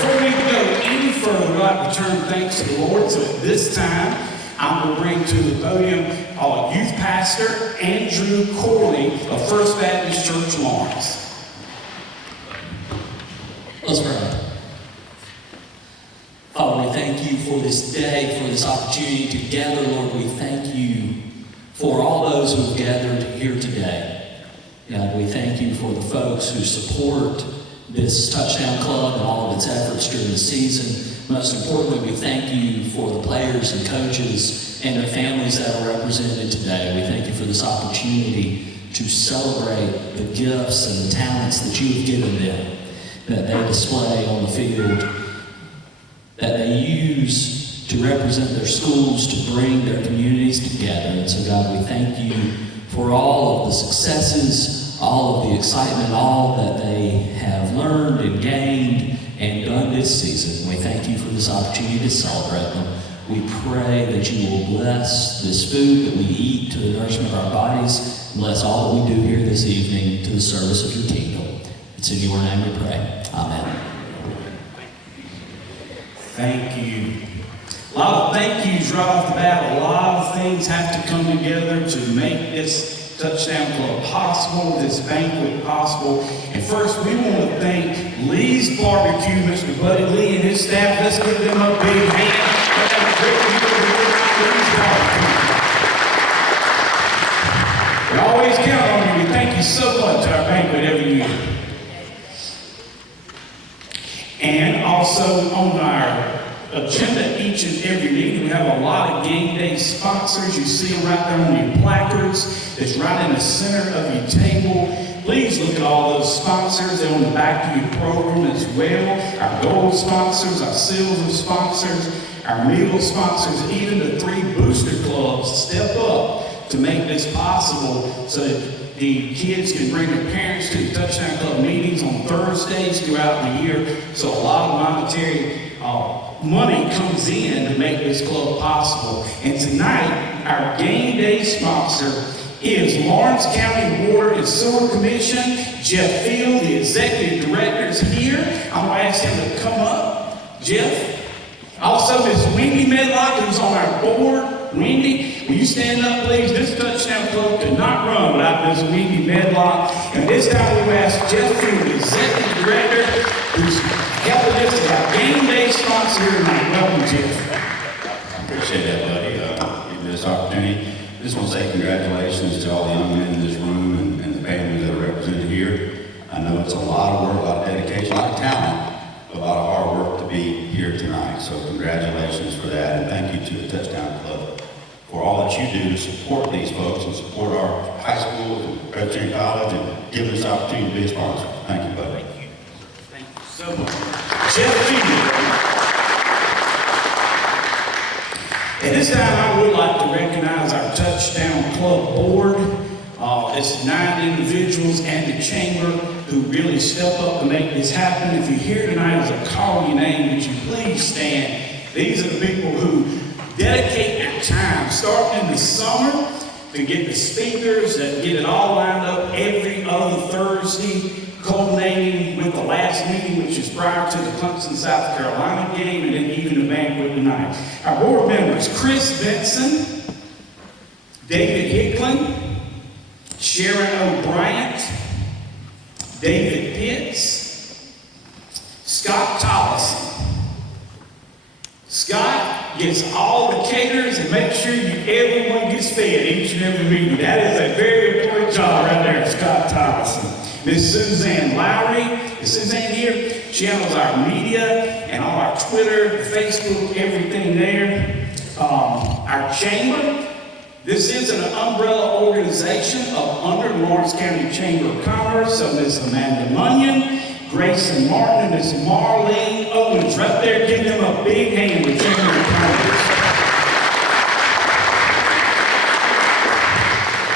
before we go any further, I'd like to turn thanks to the Lord. So at this time, I'm going to bring to the podium Youth Pastor Andrew Corley of First Baptist Church, Lawrence. Let's pray. Father, we thank you for this day, for this opportunity to gather. Lord, we thank you for all those who have gathered here today. God, we thank you for the folks who support this Touchdown Club and all of its efforts during the season. Most importantly, we thank you for the players and coaches and their families that are represented today. We thank you for this opportunity to celebrate the gifts and the talents that you have given them, that they display on the field, that they use to represent their schools, to bring their communities together. And so, God, we thank you for all of the successes, all of the excitement, all that they have learned and gained and done this season. We thank you for this opportunity to celebrate them. We pray that you will bless this food that we eat to the nourishment of our bodies. Bless all that we do here this evening to the service of your kingdom. It's in your name we pray. Amen. Thank you. A lot of thank yous right off the bat. A lot of things have to come together to make this Touchdown Club possible, this banquet possible. And first, we want to thank Lee's Barbecue, Mr. Buddy Lee and his staff. Let's give them a big hand. Let's have a great year with Lee's Barbecue. We always count on you. We thank you so much to our banquet every year. And also on our agenda each and every meeting, we have a lot of game day sponsors. You see them right there on your placards. It's right in the center of your table. Please look at all those sponsors. They're on the back of your program as well. Our gold sponsors, our silver sponsors, our meal sponsors, even the 3 booster clubs step up to make this possible so that the kids can bring their parents to the Touchdown Club meetings on Thursdays throughout the year. So a lot of monetary money comes in to make this club possible. And tonight, our game day sponsor is Lawrence County Water and Sewer Commission. Jeff Field, the executive director, is here. I'm going to ask him to come up. Jeff. Also, Miss Wendy Medlock, who's on our board. Wendy, will you stand up, please? This Touchdown Club could not run without Miss Wendy Medlock. And this time we asked Jeff Field, the executive director, who's helping us as our game day sponsor here tonight. Welcome, Jeff. I appreciate that, buddy. Giving this opportunity. I just want to say congratulations to all the young men in this room and the families that are represented here. I know it's a lot of work, a lot of dedication, a lot of talent, a lot of hard work to be here tonight. So congratulations for that, and thank you to the Touchdown Club for all that you do to support these folks and support our high schools and Presbyterian College and giving us the opportunity to be a sponsor. Thank you, buddy. Thank you so much. Jeff Field. At this time, I would like to recognize our Touchdown Club board. It's 9 individuals and the chamber who really step up to make this happen. If you're here tonight as I call your name, would you please stand? These are the people who dedicate their time, starting in the summer, to get the speakers and get it all lined up every other Thursday, culminating with the last meeting, which is prior to the Clemson, South Carolina game, and then even the banquet tonight. Our board members, Chris Benson, David Hicklin, Sharon O'Brien, David Pitts, Scott Tollison. Scott gets all the caterers and makes sure everyone gets fed each and every meeting. That is a very important job right there, Scott Tollison. Miss Suzanne Lowry. Is Suzanne here? She handles our media and all our Twitter, Facebook, everything there. Our chamber. This is an umbrella organization of under Lawrence County Chamber of Commerce. So Miss Amanda Munyon, Grayson Martin, and Miss Marlene Owens right there. Give them a big hand with Chamber of Commerce.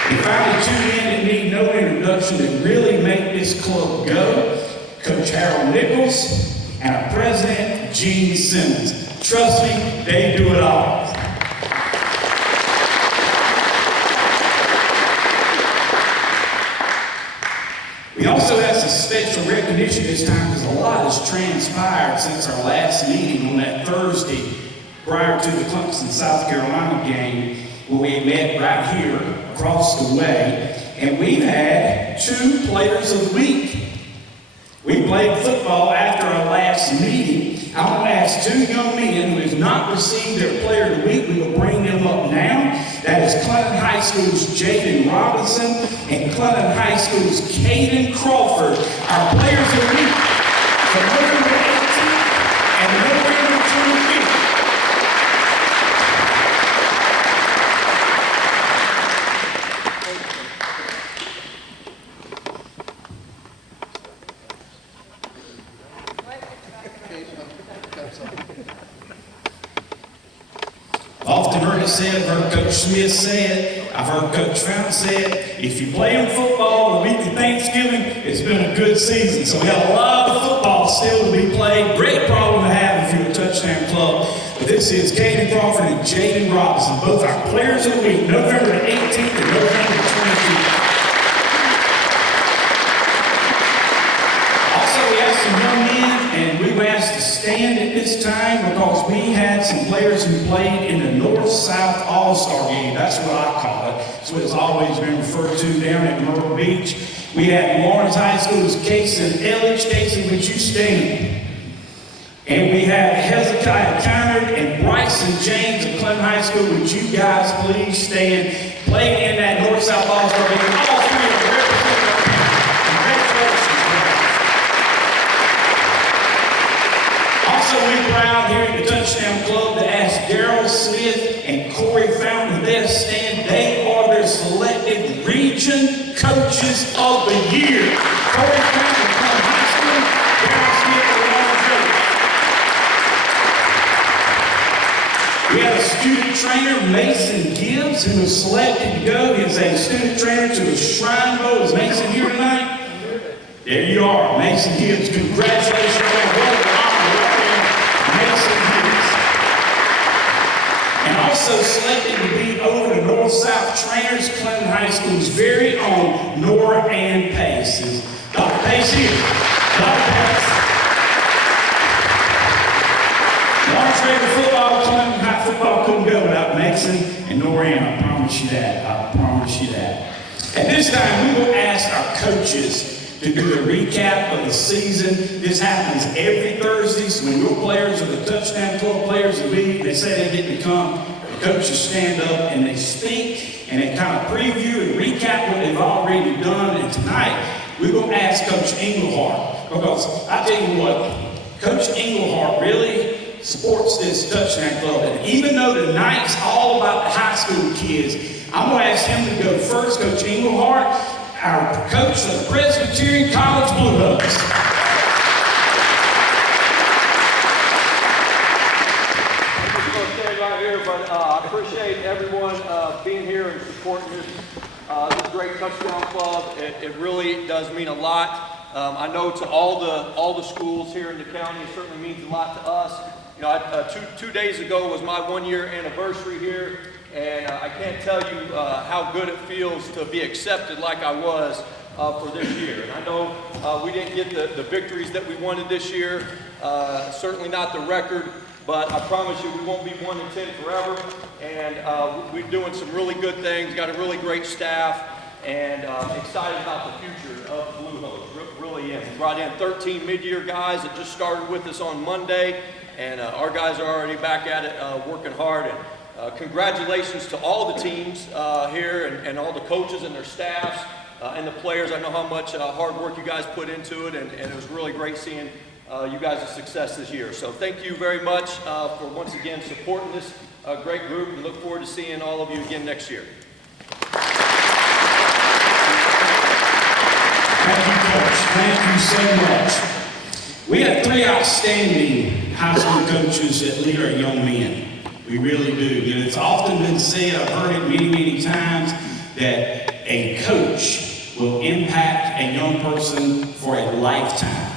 And finally, two men that need no introduction that really make this club go. Coach Harold Nichols and our president, Gene Simmons. Trust me, they do it all. We also have some special recognition this time because a lot has transpired since our last meeting on that Thursday prior to the Clemson, South Carolina game, where we met right here across the way. And we've had 2 Players of the Week. We played football after our last meeting. I want to ask 2 young men who have not received their Player of the Week. We will bring them up now. That is Clinton High School's Jaden Robinson and Clinton High School's Caden Crawford, our Players of the Week for November 18th and November 25th. I've often heard it said, I've heard Coach Smith say it, I've heard Coach Fountain say it, if you play in football the week of Thanksgiving, it's been a good season. So we got a lot of football still to be played. Great problem to have if you're a touchdown club. But this is Caden Crawford and Jaden Robinson, both our Players of the Week, November 18th and November 25th. We have some young men, and we were asked to stand at this time because we had some players who played in the North-South All-Star game. That's what I call it. That's what it's always been referred to down at Myrtle Beach. We had Lawrence High School's Casey Elledge. Casey, would you stand? And we have Hezekiah Connard and Bryson James of Clinton High School. Would you guys please stand? Played in that North-South All-Star game. All 3 are representing our town. Congratulations, guys. Also, we're proud here at the Touchdown Club to ask Daryl Smith and Corey Fountain to their stand. They are their selected Region Coaches of the Year. Corey Fountain from High School, Daryl Smith from Long Joke. We have a student trainer, Mason Gibbs, who was selected to go. He's a student trainer to the Shrine Bowl. Is Mason here tonight? There you are, Mason Gibbs. Congratulations on welcome. And also selected to be over the North-South Trainers, Clinton High School's very own Nora Ann Pace. Is Dr. Pace here? Dr. Pace. Lawrence River football, Clinton High football couldn't go without Mason and Nora Ann. I promise you that. I promise you that. At this time, we will ask our coaches to do a recap of the season. This happens every Thursday, so when your players are the Touchdown Club Players of the Week, they say they get to come, the coaches stand up and they speak, and they kind of preview and recap what they've already done. And tonight, we're going to ask Coach Englehart, because I tell you what, Coach Englehart really supports this Touchdown Club. And even though tonight's all about the high school kids, I'm going to ask him to go first. Coach Englehart, our coach of the Presbyterian College Blue Hawks. I'm just going to stand right here, but I appreciate everyone being here and supporting this great Touchdown Club. It really does mean a lot. I know to all the schools here in the county, it certainly means a lot to us. You know, two days ago was my 1-year anniversary here. And I can't tell you how good it feels to be accepted like I was for this year. And I know we didn't get the victories that we wanted this year, certainly not the record, but I promise you we won't be 1-10 forever. And we're doing some really good things, got a really great staff, and excited about the future of Blue Hose, really am. We brought in 13 mid-year guys that just started with us on Monday, and our guys are already back at it working hard. And congratulations to all the teams here and all the coaches and their staffs and the players. I know how much hard work you guys put into it, and it was really great seeing you guys' success this year. So thank you very much for once again supporting this great group, and look forward to seeing all of you again next year. Thank you, Coach. Thank you so much. We have 3 outstanding high school coaches that lead our young men. We really do. And it's often been said, I've heard it many, many times, that a coach will impact a young person for a lifetime.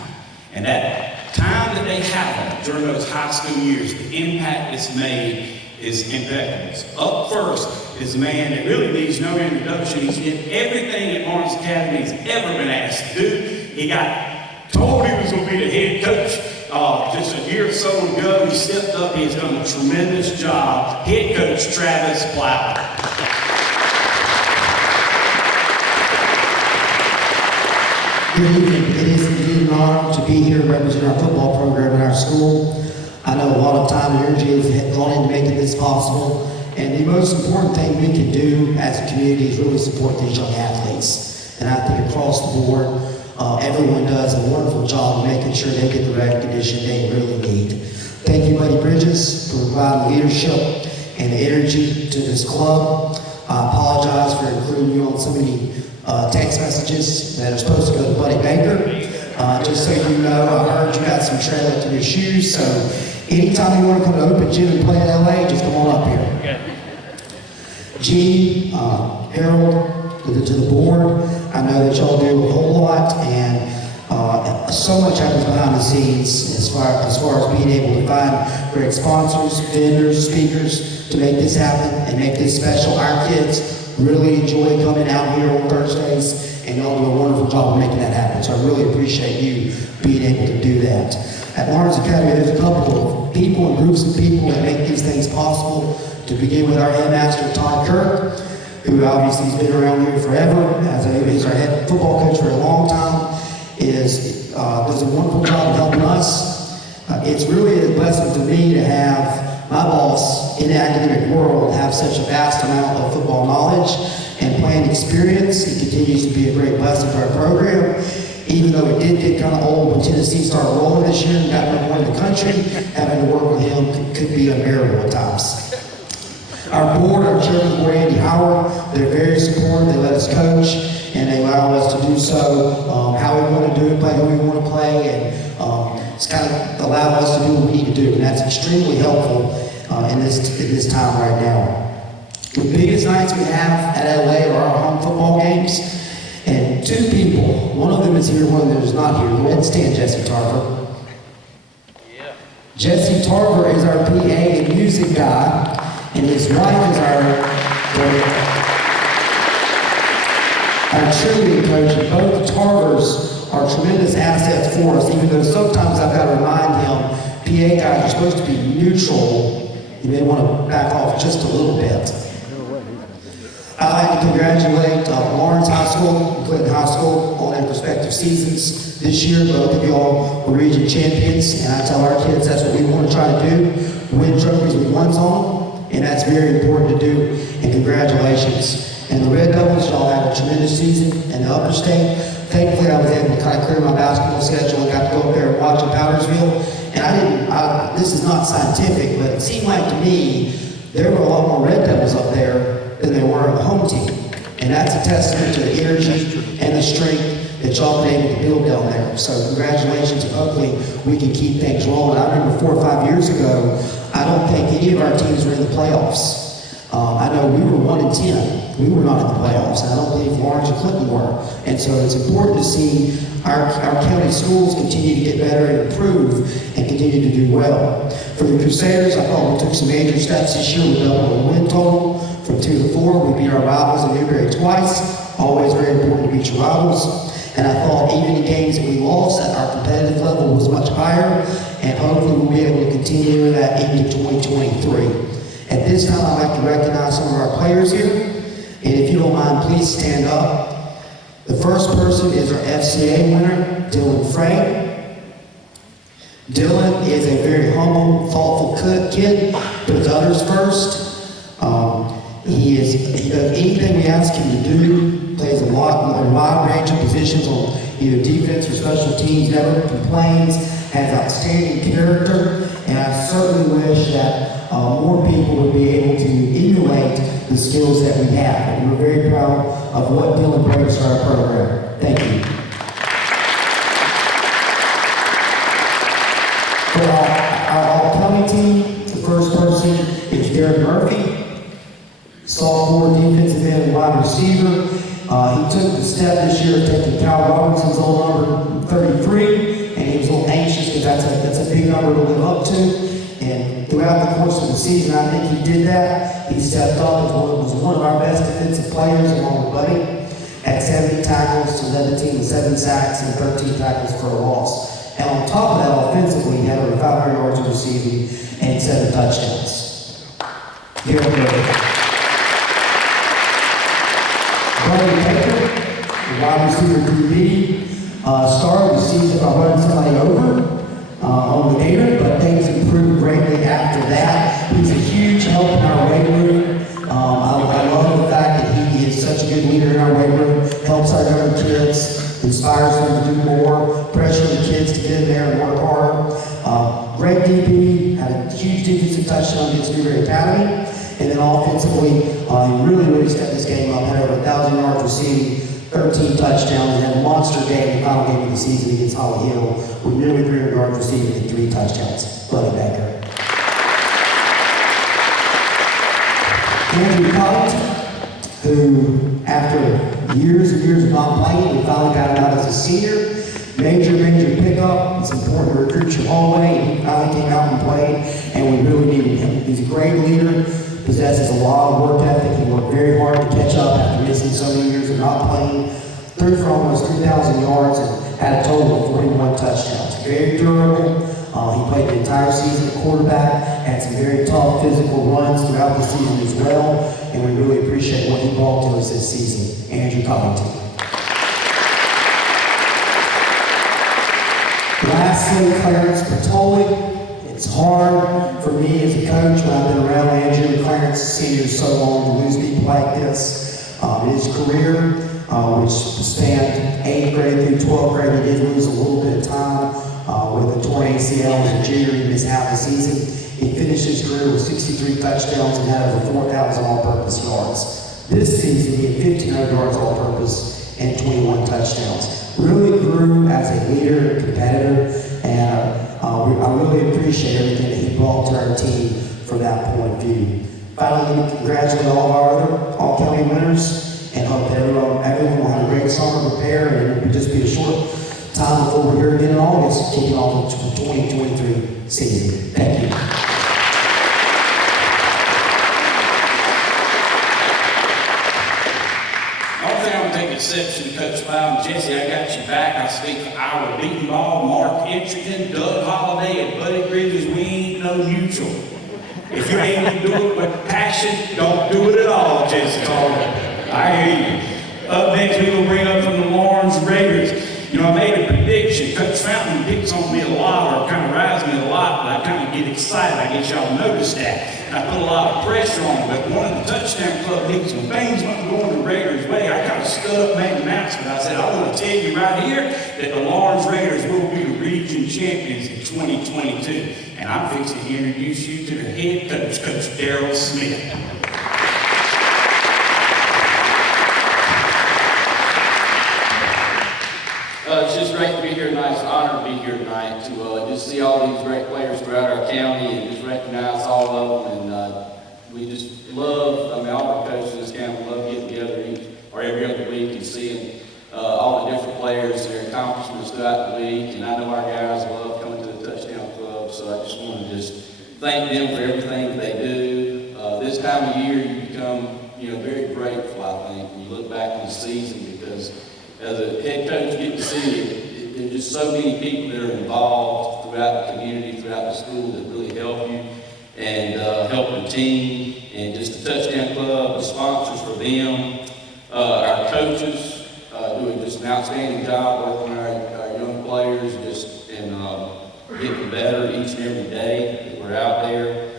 And that time that they have during those high school years, the impact it's made is impeccable. So up first is a man that really needs no introduction. He's did everything at Lawrence Academy has ever been asked to do. He got told he was going to be the head coach just a year or so ago. He stepped up. He has done a tremendous job. Head coach Travis Pough. Good evening. It is indeed an honor to be here to represent our football program in our school. I know a lot of time and energy has gone into making this possible, and the most important thing we can do as a community is really support these young athletes. And I think across the board, everyone does a wonderful job of making sure they get the recognition they really need. Thank you, Buddy Bridges, for providing leadership and the energy to this club. I apologize for including you on so many text messages that are supposed to go to Buddy Baker. Just so you know, I heard you got some tread left in your shoes, so anytime you want to come to Open Gym and play in LA, just come on up here. Gene, Harold, to the board, I know that y'all do a whole lot, and so much happens behind the scenes as far as being able to find great sponsors, vendors, speakers to make this happen and make this special. Our kids really enjoy coming out here on Thursdays, and y'all do a wonderful job of making that happen. So I really appreciate you being able to do that. At Lawrence Academy, there's a couple of people and groups of people that make these things possible. To begin with our headmaster, Todd Kirk, who obviously has been around here forever, is our head football coach for a long time, does a wonderful job of helping us. It's really a blessing for me to have my boss in the academic world have such a vast amount of football knowledge and playing experience. He continues to be a great blessing for our program. Even though it did get kind of old when Tennessee started rolling this year and got number one in the country, having to work with him could be unbearable at times. Our board, our chairman, board, Andy Howard, they're very supportive. They let us coach, and they allow us to do so how we want to do it, play who we want to play, and it's kind of allow us to do what we need to do, and that's extremely helpful in this time right now. The biggest nights we have at LA are our home football games, and two people, one of them is here, one of them is not here. Go ahead and stand, Jesse Tarver. Yeah. Jesse Tarver is our PA and music guy, and his wife is our cheerleading coach, and both Tarvers are tremendous assets for us, even though sometimes I've got to remind him, PA guys are supposed to be neutral. You may want to back off just a little bit. I'd like to congratulate Lawrence High School and Clinton High School on their respective seasons this year. Both of y'all were region champions, and I tell our kids that's what we want to try to do, win trophies with ones on them, and that's very important to do, and congratulations. And the Red Devils, y'all had a tremendous season in the upper state. Thankfully, I was able to kind of clear my basketball schedule and got to go up there and watch in Powdersville. And this is not scientific, but it seemed like to me, there were a lot more Red Devils up there than there were on the home team. And that's a testament to the energy and the strength that y'all been able to build down there. So congratulations, and hopefully we can keep things rolling. I remember 4 or 5 years ago, I don't think any of our teams were in the playoffs. I know we were 1-10. We were not in the playoffs, and I don't believe Lawrence or Clinton were. And so it's important to see our county schools continue to get better and improve and continue to do well. For the Crusaders, I thought we took some major steps this year. We doubled the win total from 2 to 4. We beat our rivals in Newberry twice. Always very important to beat your rivals. And I thought even in games that we lost, that our competitive level was much higher, and hopefully we'll be able to continue that into 2023. At this time, I'd like to recognize some of our players here. And if you don't mind, please stand up. The first person is our FCA winner, Dylan Frey. Dylan is a very humble, thoughtful kid, puts others first. He does anything we ask him to do, plays a wide range of positions on either defense or special teams, never complains, has outstanding character, and I certainly wish that more people would be able to emulate the skills that we have. And we're very proud of what Dylan brings to our program. Thank you. For our all-county team, the first person is Jared Murphy, sophomore defensive end and wide receiver. He took the step this year of taking Cal Robinson's old number 33, and he was a little anxious because that's a big number to live up to. And throughout the course of the season, I think he did that. He stepped up and was one of our best defensive players along with Buddy. had 70 tackles to lead the team with 7 sacks and 13 tackles for a loss. And on top of that, offensively, he had over 500 yards of receiving and 7 touchdowns. Here we go. Buddy Baker, the wide receiver DB, started the season by running somebody over on the gator, but things improved greatly after that. He's a huge help in our weight room. I love the fact that he is such a good leader in our weight room, helps our young kids, inspires them to do more, pressure the kids to get in there and work harder. Great DB, had a huge defensive touchdown against Newberry Academy, and then offensively, he really stepped this game up, had over 1,000 yards receiving, 13 touchdowns, and had a monster game, the final game of the season against Holly Hill, with nearly 300 yards receiving and 3 touchdowns. Buddy Baker. Andrew Covington, who, after years and years of not playing, we finally got him out as a senior. Major pickup. It's important to recruit your hallway. He finally came out and played, and we really needed him. He's a great leader, possesses a lot of work ethic. He worked very hard to catch up after missing so many years of not playing. Threw for almost 3,000 yards and had a total of 41 touchdowns. Very durable. He played the entire season at quarterback, had some very tough physical runs throughout the season as well, and we really appreciate what he brought to us this season. Andrew Covington. Lastly, Clarence Bertoli. It's hard for me as a coach when I've been around Andrew and Clarence seniors so long to lose people like this. His career, which spanned 8th grade through 12th grade, he did lose a little bit of time with a torn ACL as a junior. He missed half the season. He finished his career with 63 touchdowns and had over 4,000 all-purpose yards. This season, he had 1,500 yards all-purpose and 21 touchdowns. Really grew as a leader and competitor, and I really appreciate everything that he brought to our team from that point of view. Finally, congratulate all of our other all-county winners, and hope that everyone will have a great summer prepare, and it will just be a short time before we're here again in August, kicking off the 2023 season. Thank you. Exception, Coach Pough and Jesse, I got your back. I speak for Iowa Beating Ball, Mark Entrington, Doug Holliday, and Buddy Bridges. We ain't no neutral. If you ain't to do it with passion, don't do it at all, Jesse Carter. I hear you. Up next, we will bring up from the Lakelands Raiders. You know, I made a prediction. Coach Fountain picks on me a lot, or kind of rides me a lot, but I kind of get excited. I guess y'all noticed that. I put a lot of pressure on him, but one of the touchdown club meetings, when things weren't going the Raiders' way, I kind of stood up, made an announcement. I said, I want to tell you right here that the Lakelands Raiders will be the region champions in 2022. And I'm fixing to introduce you to the head coach, Coach Darrell Smith. It's just great to be here tonight. It's an honor to be here tonight to just see all these great players throughout our county and just recognize all of them. And we just love, all our coaches in this county love getting together each or every other week and seeing all the different players, their accomplishments throughout the week. And I know our guys love coming to the Touchdown Club, so I just want to just thank them for everything that they do. This time of year, you become very grateful, I think, when you look back on the season, because as a head coach, you get to see there's just so many people that are involved throughout the community, throughout the school, that really help you and help the team, and just the Touchdown Club, the sponsors for them, our coaches doing just an outstanding job working our young players, and getting better each and every day that we're out there.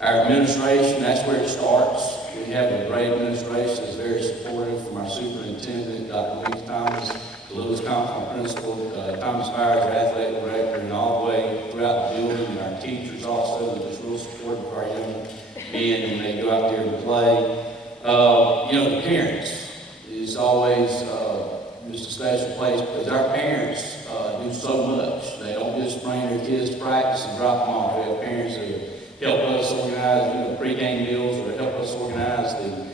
Our administration, that's where it starts. We have a great administration that's very supportive, from our superintendent, Dr. Lee Thomas, the Lewis Conference principal, Thomas Fires, our athletic director, and all the way throughout the building. And our teachers also are just real supportive of our young men when they go out there to play. The parents is always just a special place, because our parents do so much. They don't just bring their kids to practice and drop them off. We have parents that help us organize pre-game meals, or help us organize the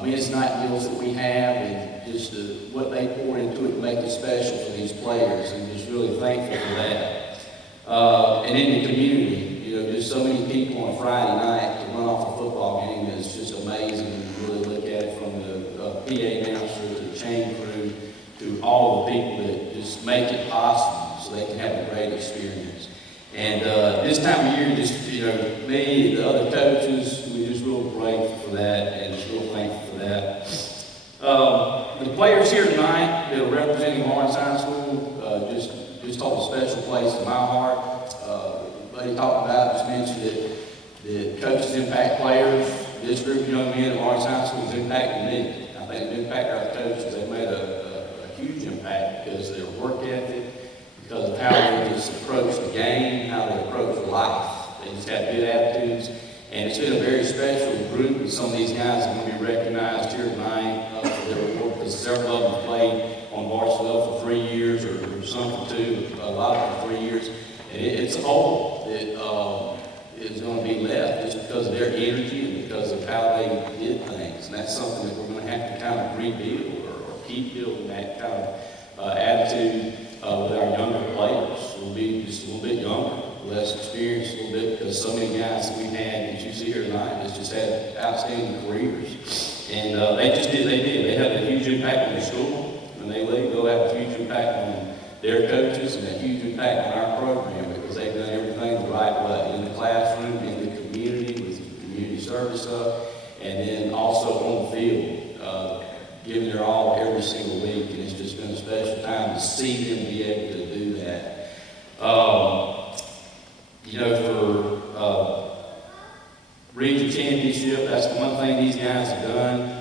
Wednesday night meals that we have, and just what they pour into it to make it special for these players, and just really thankful for that. And in the community, just so many people on Friday night to run off a football game is just amazing when you really look at it from the PA announcer, to the chain crew, to all the people that just make it possible so they can have a great experience. And this time of year, just, me and the other coaches, we're just real grateful for that and just real thankful for that. The players here tonight that are representing Lawrence High School just hold a special place in my heart. Buddy talked about, just mentioned that coaches impact players. This group of young men at Lawrence High School has impacted me. I think it's impacted our coaches. They've made a huge impact because of their work ethic, because of how they just approach the game, how they approach life. They just have good attitudes. And it's been a very special group, and some of these guys are going to be recognized here tonight for their work, because several of them have played on varsity level for 3 years, or some for 2, a lot of them for 3 years. And it's a hole that is going to be left just because of their energy and because of how they did things. And that's something that we're going to have to kind of rebuild or keep building, that kind of attitude with our younger players. We'll be just a little bit younger, less experienced a little bit, because so many guys that we've had that you see here tonight has just had outstanding careers. And they had a huge impact on the school. When they leave, they'll have a huge impact on their coaches and a huge impact on our program, because they've done everything the right way in the classroom, in the community, with community service stuff, and then also on the field, giving their all every single week. And it's just been a special time to see them be able to do that. For region championship, that's the one thing these guys have done.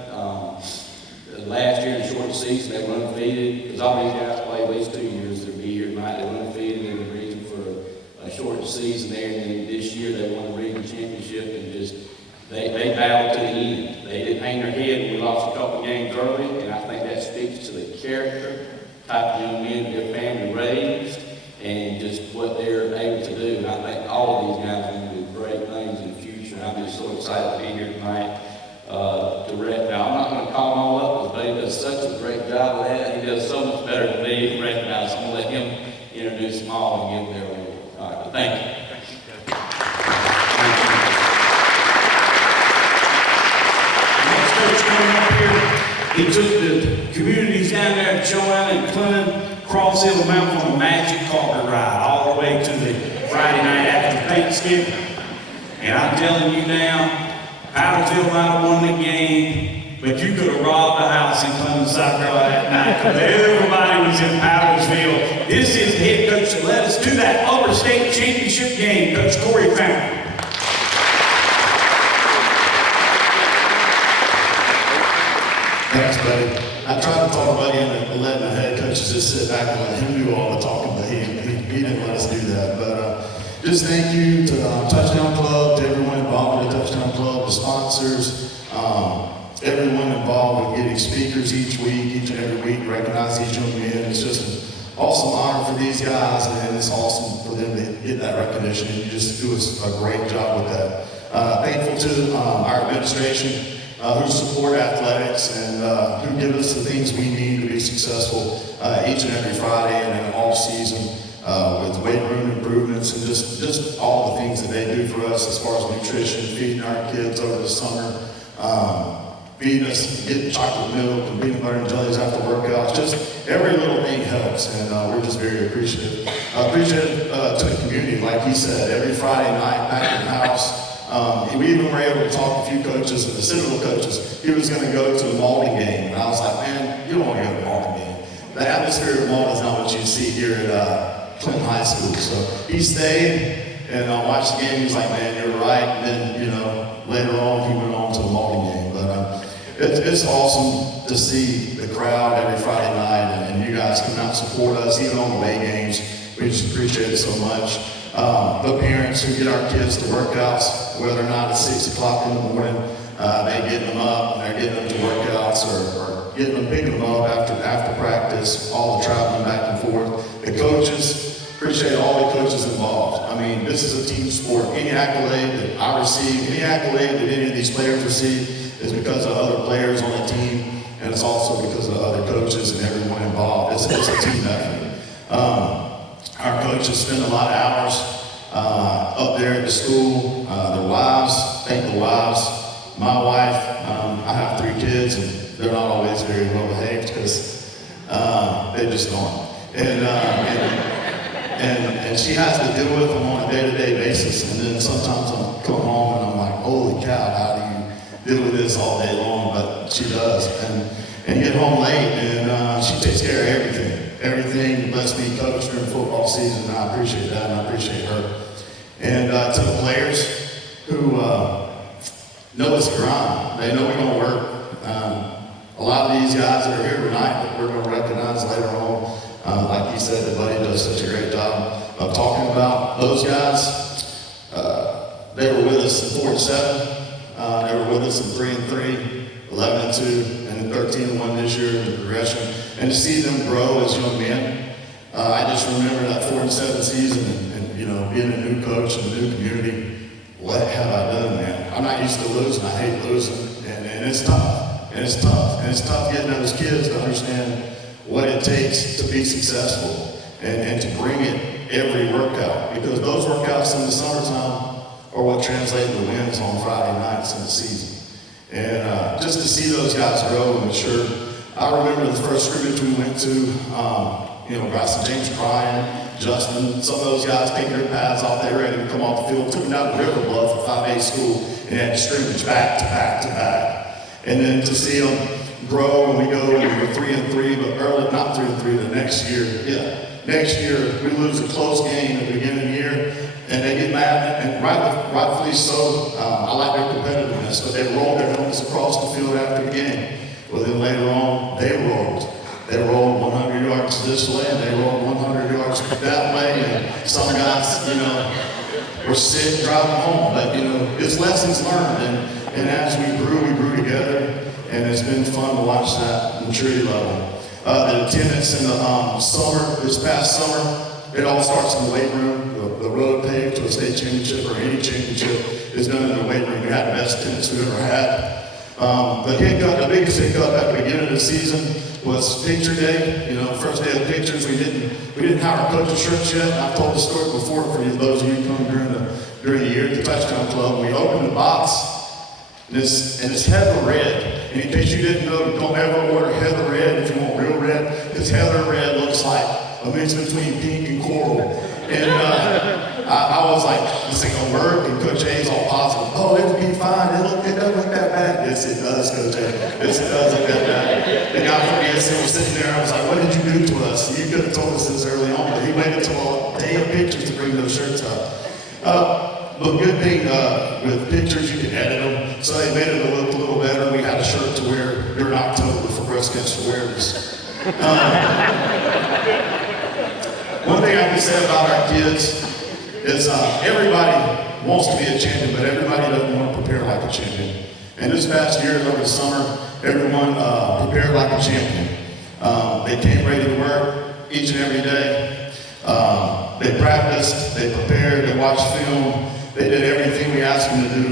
Last year in the short season, they were undefeated, because all these guys play at least 2 years. They'll be here tonight. They were undefeated in the region for a short season there, and then this year they won the region championship, and just they battled to the end. They didn't hang their head when we lost a couple games early, and I think that speaks to the character, type of young men their family raised, and just what they're able to do. And I think all of these guys are going to do great things in the future. And I'm just so excited to be here tonight. Now, I'm not going to call them all up, because Buddy does such a great job of that. He does so much better than me to recognize. I'm going to let him introduce them all and give their award. All right, but thank you. Next coach coming up here, he took the communities down there at Joanne and Clinton, Cross Hill Mountain on a magic carpet ride all the way to the Friday night after Thanksgiving. And I'm telling you now, Powdersville might have won the game, but you could have robbed the house in Clinton, South Carolina that night, because everybody was in Powdersville. This is the head coach that led us to that Upper State Championship game, Coach Corey Fountain. Thanks, buddy. I tried to talk Buddy into letting the head coaches just sit back and let him do all the talking, but he didn't let us do that. But just thank you to Touchdown Club, to everyone involved with the Touchdown Club, the sponsors, everyone involved with getting speakers each and every week, recognize these young men. It's just an awesome honor for these guys, and it's awesome for them to get that recognition, and you just do a great job with that. Thankful to our administration, who support athletics and who give us the things we need to be successful each and every Friday and in all season, with weight room improvements and just all the things that they do for us as far as nutrition, feeding our kids over the summer, feeding us, getting chocolate milk and peanut butter and jellies after workouts. Just every little thing helps, and we're just very appreciative. Appreciative to the community, like he said, every Friday night back in the house. We even were able to talk to a few coaches, and the Citadel coaches. He was going to go to the Malden game, and I was like, man, you don't want to go to the Malden game. The atmosphere of Malden is not what you see here at Clinton High School. So he stayed and watched the game. He was like, man, you're right. And then, later on, he went on to the Malden game. But it's awesome to see the crowd every Friday night, and you guys come out and support us, even on the away games. We just appreciate it so much. The parents who get our kids to workouts, whether or not it's 6 o'clock in the morning, they get them up, and they're getting them to workouts, or getting them, picking them up after practice, all the traveling back and forth. The coaches, appreciate all the coaches involved. I mean, this is a team sport. Any accolade that I receive, any accolade that any of these players receive is because of other players on the team, and it's also because of other coaches and everyone involved. It's a team effort. Our coaches spend a lot of hours up there at the school. Their wives, thank the wives. My wife, I have 3 kids, and they're not always very well behaved because they just aren't. And she has to deal with them on a day-to-day basis. And then sometimes I come home and I'm like, holy cow, how do you deal with this all day long? But she does. And get home late, and she takes care of everything. Everything lets me coach during football season, and I appreciate that, and I appreciate her. And to the players who know it's a grind, they know we're going to work. A lot of these guys that are here tonight that we're going to recognize later on, like you said, that Buddy does such a great job of talking about. Those guys, they were with us in 4 and 7. They were with us in 3 and 3, 11 and 2, and then 13 and 1 this year in the progression. And to see them grow as young men, I just remember that 4 and 7 season and being a new coach in a new community. What have I done, man? I'm not used to losing. I hate losing, and it's tough. And it's tough. And it's tough getting those kids to understand what it takes to be successful and to bring it every workout. Because those workouts in the summertime are what translate to wins on Friday nights in the season. And just to see those guys grow and mature. I remember the first scrimmage we went to, Bryson James crying, Justin, some of those guys taking their pads off, they were ready to come off the field, took them down to River Bluff, a 5A school, and had to scrimmage back to back to back. And then to see them grow, and we were 3 and 3, but early, not 3 and 3, the next year, next year, we lose a close game at the beginning of the year, and they get mad, and rightfully so. I like their competitiveness, but they rolled their helmets across the field after the game. Well, then later on, they rolled. They rolled 100 yards this way, and they rolled 100 yards that way, and some guys, were sick driving home. But, it's lessons learned, and as we grew together, and it's been fun to watch that maturity level. The attendance in the this past summer, it all starts in the weight room. The road paved to a state championship or any championship is done in the weight room. We had the best attendance we've ever had. The biggest hiccup at the beginning of the season was picture day. First day of the pictures, we didn't have our coaching shirts yet. I've told the story before for those of you who come during the year at the Touchdown Club. We opened the box, and it's heather red. And in case you didn't know, don't ever order heather red if you want real red, because heather red looks like a mix between pink and coral. And I was like, this ain't gonna work, and Coach A's all positive. Oh, it'll be fine, it doesn't look that bad. Yes, it does, Coach A. Yes, it does look that bad. The guy from the ESN was sitting there, I was like, what did you do to us? You could have told us this early on, but he waited until a day of pictures to bring those shirts up. But good thing with pictures, you can edit them, so they made it look a little better. We had a shirt to wear during October for breast cancer awareness. One thing I can say about our kids is everybody wants to be a champion, but everybody doesn't want to prepare like a champion. And this past year, over the summer, everyone prepared like a champion. They came ready to work each and every day. They practiced, they prepared, they watched film, they did everything we asked them to do.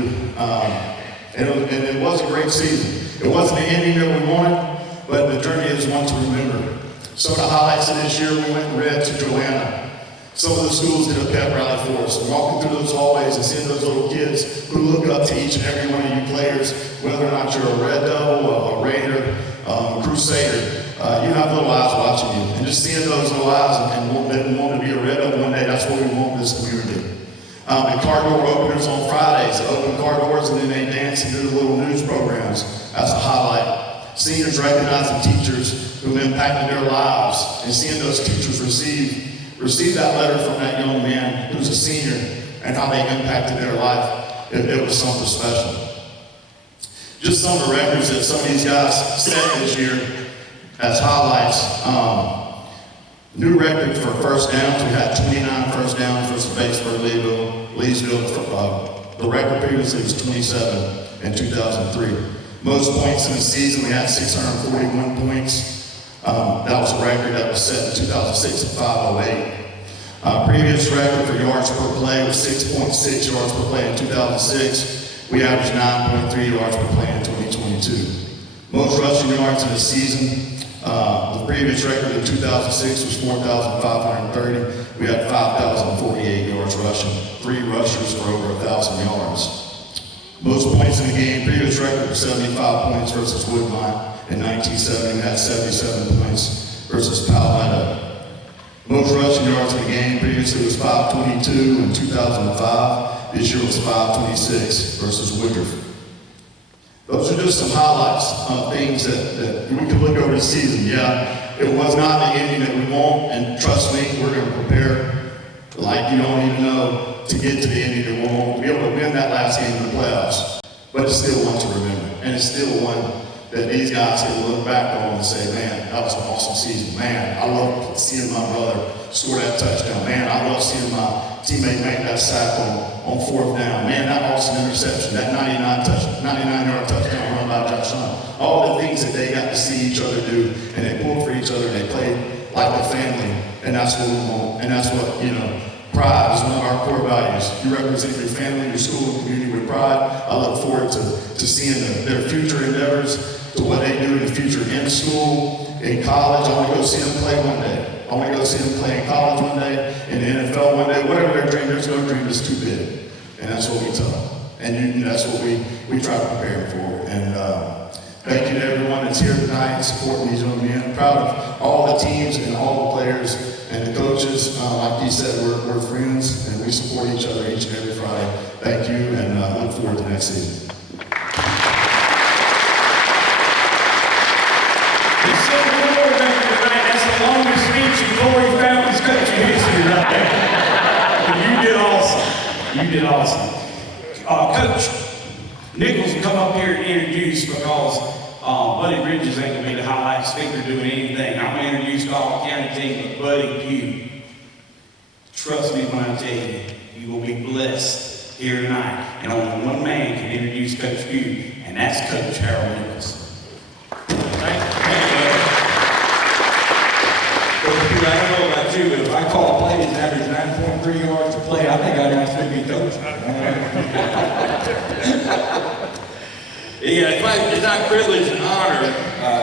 And it was a great season. It wasn't the ending that we wanted, but the journey is one to remember. Some of the highlights of this year, we went and read to Joanna. Some of the schools did a pep rally for us. And walking through those hallways and seeing those little kids who look up to each and every one of you players, whether or not you're a Red Devil, a Raider, a Crusader, you have little eyes watching you. And just seeing those little eyes and wanting to be a Red Devil one day, that's what we want in this community. And car door openers on Fridays, they open car doors and then they dance and do the little news programs. That's a highlight. Seniors recognizing teachers who impacted their lives and seeing those teachers receive that letter from that young man who's a senior and how they impacted their life. It was something special. Just some of the records that some of these guys set this year as highlights. New record for first downs. We had 29 first downs versus Batesburg, Leesville. The record previously was 27 in 2003. Most points in the season, we had 641 points. That was a record that was set in 2006 at 508. Previous record for yards per play was 6.6 yards per play in 2006. We averaged 9.3 yards per play in 2022. Most rushing yards in the season, the previous record in 2006 was 4,530. We had 5,048 yards rushing, 3 rushers for over 1,000 yards. Most points in the game, previous record was 75 points versus Woodbine In 1970, we had 77 points versus Pough. Most rushing yards in the game previously was 522 in 2005. This year was 526 versus Woodruff. Those are just some highlights of things that we can look over the season. Yeah, it was not the ending that we want, and trust me, we're going to prepare like you don't even know to get to the ending that we want, to be able to win that last game in the playoffs. But it's still one to remember, and it's still one that these guys can look back on and say, man, that was an awesome season. Man, I love seeing my brother score that touchdown. Man, I love seeing my teammate make that sack on fourth down. Man, that awesome interception, that 99-yard touchdown run by Josh Hunt. All the things that they got to see each other do, and they pulled for each other, and they played like a family, and that's what we want. And that's what, pride is one of our core values. You represent your family, your school, and community with pride. I look forward to seeing their future endeavors, to what they do in the future in school, in college. I want to go see them play one day. I want to go see them play in college one day, in the NFL one day, whatever their dream is, no dream is too big. And that's what we tell them. And that's what we try to prepare them for. And thank you to everyone that's here tonight supporting these young men. I'm proud of all the teams and all the players and the coaches. Like you said, we're friends and we support each other each and every Friday. Thank you, and look forward to next season. That's the longest speech in Corey Fountain's coaching history right there. You did awesome. You did awesome. Coach Nichols will come up here and introduce, because Buddy Bridges ain't going to be the highlight speaker doing anything. I'm going to introduce the all-county team with Buddy Pough. Trust me when I tell you, you will be blessed here tonight. And only one man can introduce Coach Pough, and that's Coach Harold Nichols. Thank you. Coach, I don't know about you, but if I call plays and average 9.3 yards to play, I think I'd actually be coaching. Yeah, it's my privilege and honor.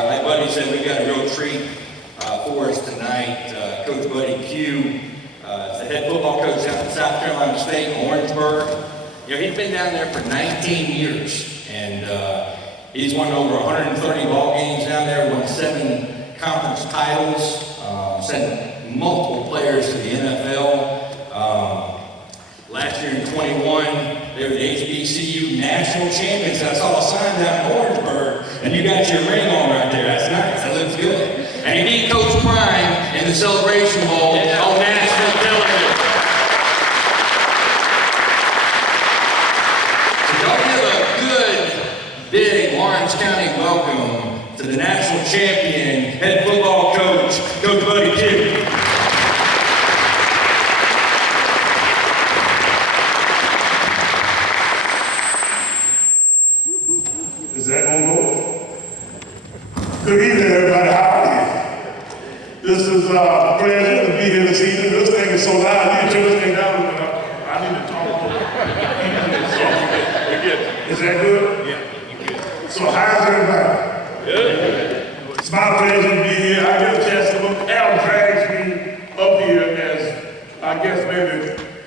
Like Buddy said, we got a real treat for us tonight. Coach Buddy Pough is the head football coach out in South Carolina State, Orangeburg. He's been down there for 19 years, and he's won over 130 ball games down there, won 7 conference titles. Sent multiple players to the NFL. Last year in 21, they were the HBCU national champions. I saw a sign down in Orangeburg, and you got your ring on right there. That's nice. That looks good. And he beat Coach Prime in the Celebration Bowl on national television. So y'all give a good, big Lawrence County welcome to the national champion, head football coach, Coach Buddy Pough. Is that gonna go? Good evening, everybody. How are you? This is a pleasure to be here this evening. This thing is so loud. You can turn this thing down. I need to talk more. Is that good? Yeah. So how's everybody? Good. It's my pleasure to be here. I get a chance to look. Al drags me up here as, I guess, maybe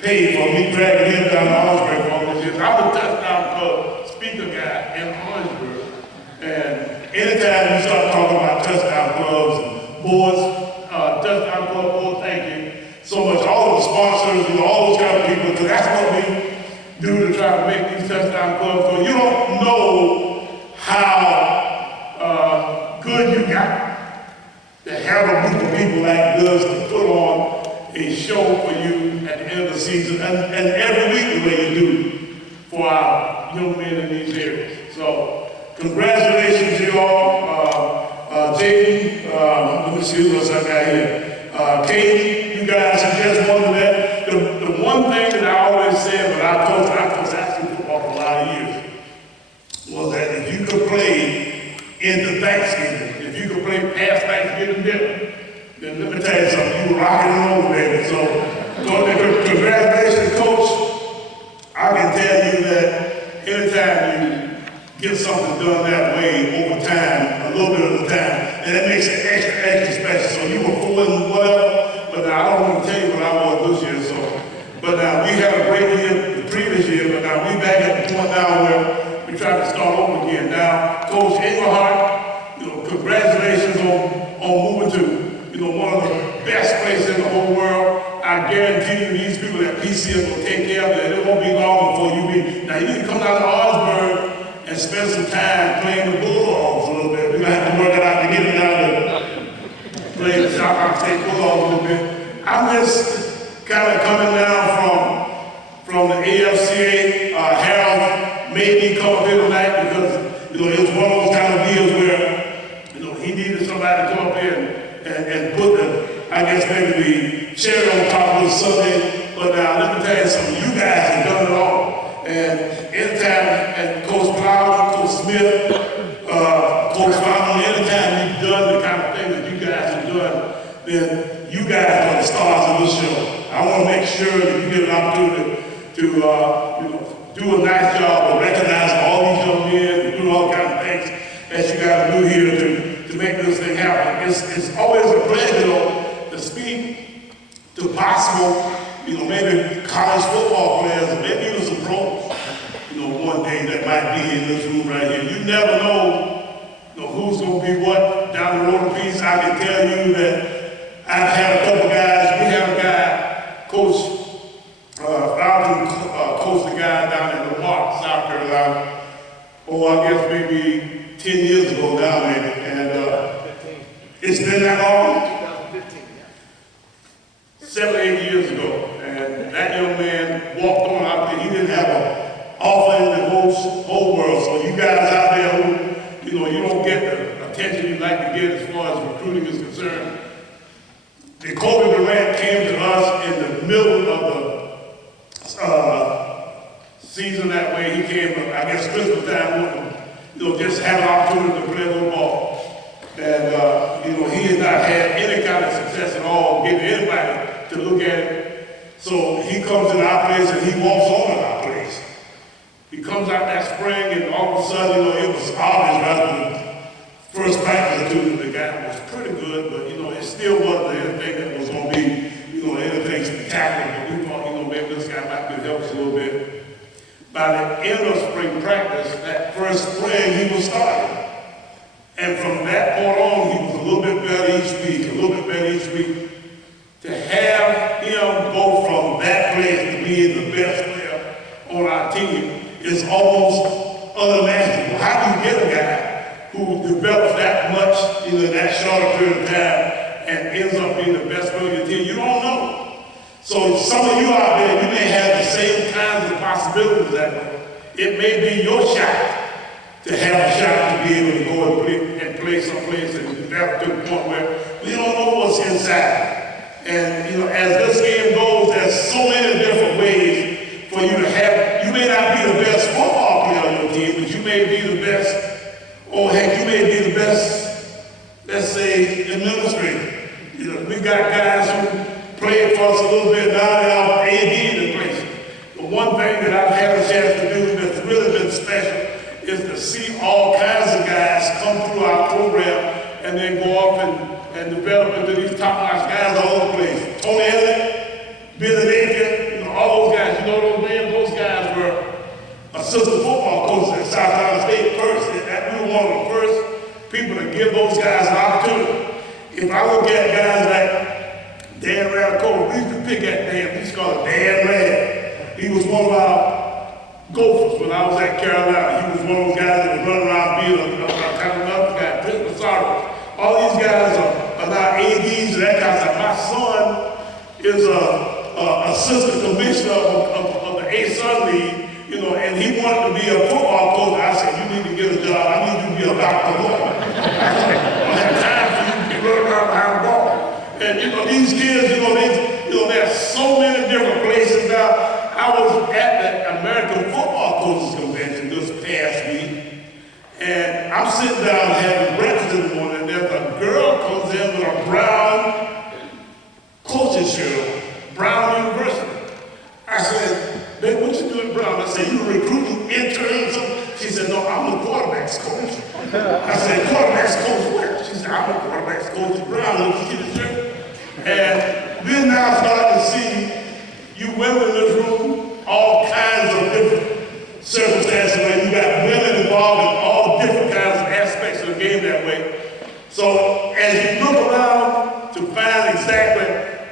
paid for me dragging him down to Orangeburg for all these years. I'm a touchdown club speaker guy in Orangeburg. And anytime you start talking about touchdown clubs and boards, touchdown club board, thank you so much. All of the sponsors, all those kind of people, because that's what we do to try to make these touchdown clubs go. You don't know how good you got to have a group of people like this to put on a show for you at the end of the season, and every week the way you do for our young men in these areas. So, congratulations, you all. Jaden, let me see what's I got here. Katie, you guys have just won that. The one thing that I always said, but I coached actually football for a lot of years, was that if you could play into Thanksgiving, if you could play past Thanksgiving dinner, then let me tell you something, you were rocking and rolling, baby. So congratulations, Coach. I can tell you that anytime you get something done that way over time, a little bit of the time, and it makes it extra special. So you were fooling well, but I don't want to tell you what I was this year. So, but now we had a great year the previous year, but now we back at the point now where we try to start over again. Now, Coach Englehart, one of the best places in the whole world. I guarantee you these people at PCM will take care of it, and it won't be long before you be. Now, you need to come down to Orangeburg and spend some time playing the Bulldogs a little bit. We're going to have to work it out to get it down to play the South State Bulldogs a little bit. I miss kind of coming down from the AFCA. Harold made me come up here tonight because, it was one of those kind of deals where, he needed somebody to come up here and put I guess maybe the cherry on top of the Sunday. But now, let me tell you something, you guys have done it all. And anytime, and Coach Pough, Coach Smith, Coach Fountain, anytime you've done the kind of thing that you guys have done, then you guys are the stars of this show. I want to make sure that you get an opportunity to do a nice job of recognizing all these young men and doing all kinds of things that you guys do here to make this thing happen. It's always a pleasure, though, to speak to possible, maybe college football players, or maybe even some pros, one day that might be in this room right here. You never know, who's going to be what down the road a piece. I can tell you that I've had a couple guys. We had a guy, Coach Fountain, coached a guy down in Lamar, South Carolina. I guess maybe 10 years ago now, maybe. And it's been that long? 7 or 8 years ago, and that young man walked on out there. He didn't have an offer in the whole world. So you guys out there who, you don't get the attention you'd like to get as far as recruiting is concerned. The Kobe Durant came to us in the middle of the season that way. He came, I guess, Christmas time, just have an opportunity to play a little ball. And, he has not had any kind of success at all getting anybody to look at it. So he comes in our place and he walks on in our place. He comes out that spring and all of a sudden, it was obvious right from the first practice or two that the guy was pretty good, but it still wasn't anything that was going to be, anything spectacular. But we thought, maybe this guy might be help us a little bit. By the end of spring practice, that first spring, he was starting. And from that point on, he was a little bit better each week, To have him go from that place to being the best player on our team is almost unimaginable. How do you get a guy who develops that much in that short period of time and ends up being the best player on your team? You don't know. So some of you out there, you may have the same kinds of possibilities that way. It may be your shot to have a shot to be able to go and play someplace and develop to the point where we don't know what's inside. And as this game goes, there's so many different ways for you to have. You may not be the best football player on your team, but you may be the best, or heck, you may be the best, let's say, administrator. We got guys who played for us a little bit now in our AD in place. The one thing that I've had a chance to do that's really been special is to see all kinds of guys come through our program and then go off and develop into these top-notch guys all over the place. Tony Elliott, Billy Napier, all those guys. Those names, those guys were assistant football coaches at South Carolina State first. We were one of the first people to give those guys an opportunity. If I look at guys like Dan Radicola, we used to pick at Dan. We used to call him Dan Rad. He was one of our Gophers when I was at Carolina. He was one of those guys that would run around being a kind of another guy, Prince Massaro. All these guys are now ADs and that kind of stuff. My son is a assistant commissioner of the A-Sun League, and he wanted to be a football coach. I said, you need to get a job. I need you to be a doctor. I don't have time for you to run around behind the ball. And these kids, there's so many different places now. I was at the American Football Coaches Convention this past week, and I'm sitting down having breakfast in the morning, and there's a girl comes in with a brown coaching shirt, Brown University. I said, babe, what you doing, Brown? I said, you recruiting interns? She said, no, I'm the quarterbacks coach. I said, quarterbacks coach where? She said, I'm the quarterbacks coach at Brown. Did you see the shirt? And we're now starting to see you women in this room, all kinds of different circumstances where you got women involved in all different kinds of aspects of the game that way. So as you look around to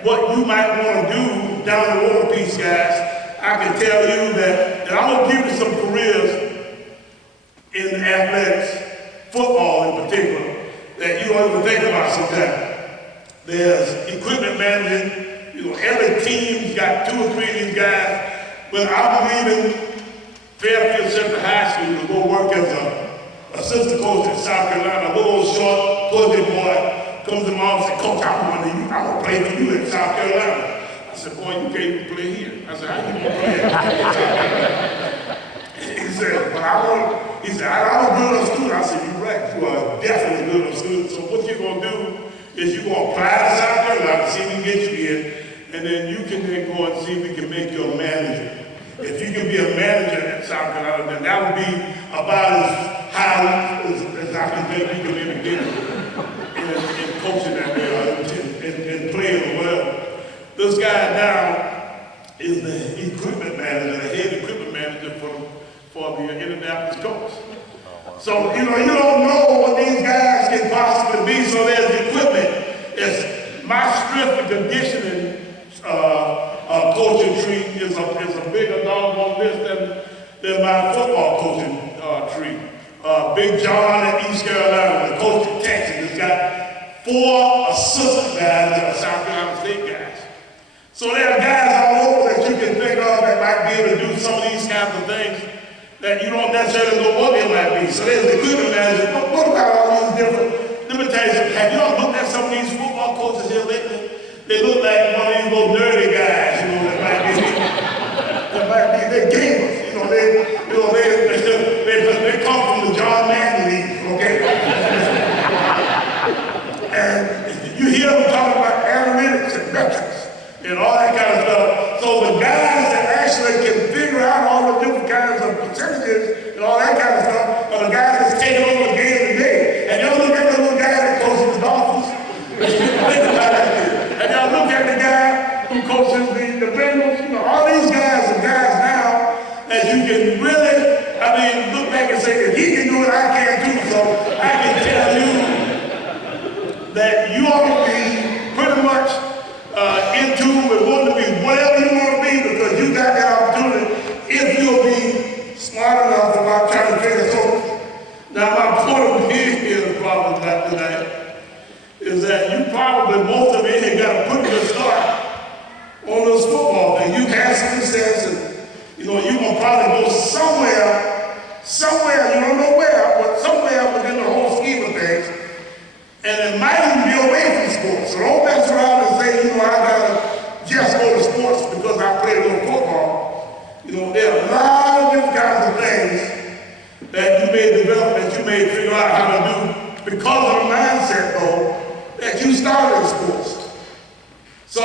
what you might want to do down the road piece, guys, I can tell you that I'm going to give you some careers in athletics, football in particular, that you don't even think about sometimes. There's equipment management. You know, every team's got 2 or 3 of these guys. But I believe in Fairfield Central High School to go work as an assistant coach in South Carolina. A little short, pudgy boy comes to my office and says, Coach, I'm going to play for you in South Carolina. I said, boy, you can't even play here. I said, how you going to play here? He said, I'm a good enough student. I said, you're right. You are definitely a good enough student. So what you're going to do is you're going to apply to South Carolina, see if we can get you in, and then you can then go and see if we can make you a manager. If you can be a manager at South Carolina, then that would be about as high as I can think you can even get in coaching that way, and playing well. This guy now is the equipment manager, the head equipment manager for the Indianapolis Colts. So, you know, you don't know what these guys can possibly be, so there's equipment. It's my strength and conditioning coaching tree is a bigger dog on this than my football coaching tree. Big John at East Carolina, the coach at Texas, has got 4 assistant guys that are South Carolina State guys. So there are guys all over that you can think of that might be able to do some of these kinds of things that you don't necessarily know what they might be. So there's the equipment manager. But what about all these different, let me tell you something. Have you all looked at some of these football coaches here lately? They look like one of these little nerdy guys, you know, that might be, they're gamers, they come from the John Madden League, okay? And you hear them talking about analytics and metrics and all that kind of stuff. So the guys that actually can figure out all the different kinds of percentages and all that kind of stuff are the guys that's taking over the game today. And y'all look at the little guy that coaches the Dolphins. Think about that. And y'all look at the guy who coaches the Bengals. You know, all these guys are guys now that you can really, look back and say, if he can do it, I can too. So I can tell you that you ought to be pretty much into and want to be whatever you want to be, because you got that opportunity if you'll be smart enough about trying to figure something. Now, my point of view here, the problem about tonight, is that you probably, most of it, you got to put your start on this football thing. You've had some success, and you're going to probably go somewhere, you don't know where, but somewhere within the whole scheme of things, and it might even be away from sports. So don't mess around and say, I got to just go to sports because I play a little football. There are a lot of different kinds of things that you may develop, that you may figure out how to do because of the mindset, though, that you started in sports. So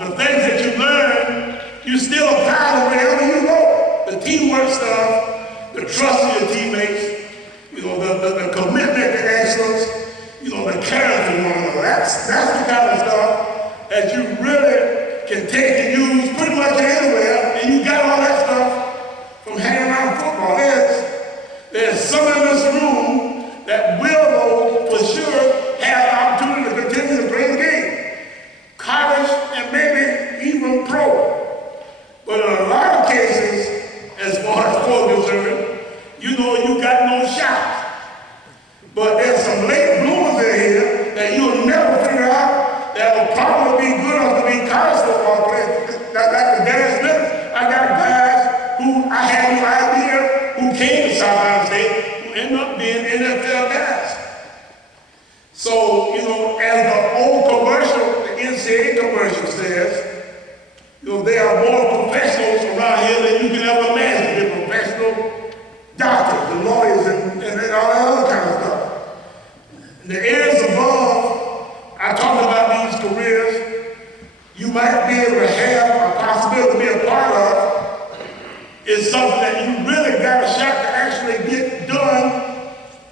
the things that you learn, you still apply to wherever you go. The teamwork stuff, the trust of your teammates, the commitment to excellence, the caring for one another. That's the kind of stuff that you really can take and use pretty much anywhere, and you got all that stuff from hanging around football. There's some in this room that will, for sure, have the opportunity to continue to play the game. College and maybe even pro. But in a lot of cases, as far as pro is concerned, you got no shot. But there's some late bloomers in here that you'll never figure out that will probably be good enough to be college football players. Like the guys left, I got guys who I had no idea who came to South Carolina State who ended up being NFL guys. So, as the old commercial, the NCAA commercial says, there are more professionals around here than you can ever imagine. They're professional doctors, and lawyers, and all that other kind of stuff. The areas above, I talked about these careers, you might be able to have a possibility to be a part of, is something that you really got a shot to actually get done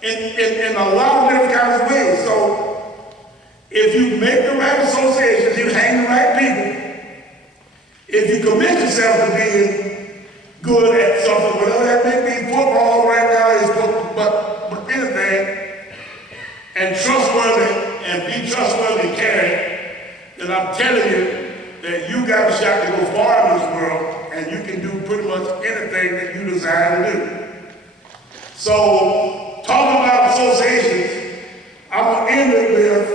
in a lot of different kinds of ways. So if you make the right associations, you hang the right people, if you commit yourself to being good at something, whatever that may be, football right now is football, but anything, and trustworthy, and be trustworthy and carry, then that I'm telling you that you got a shot to go far in this world, and you can do pretty much anything that you desire to do. So, talking about associations, I'm gonna end it with,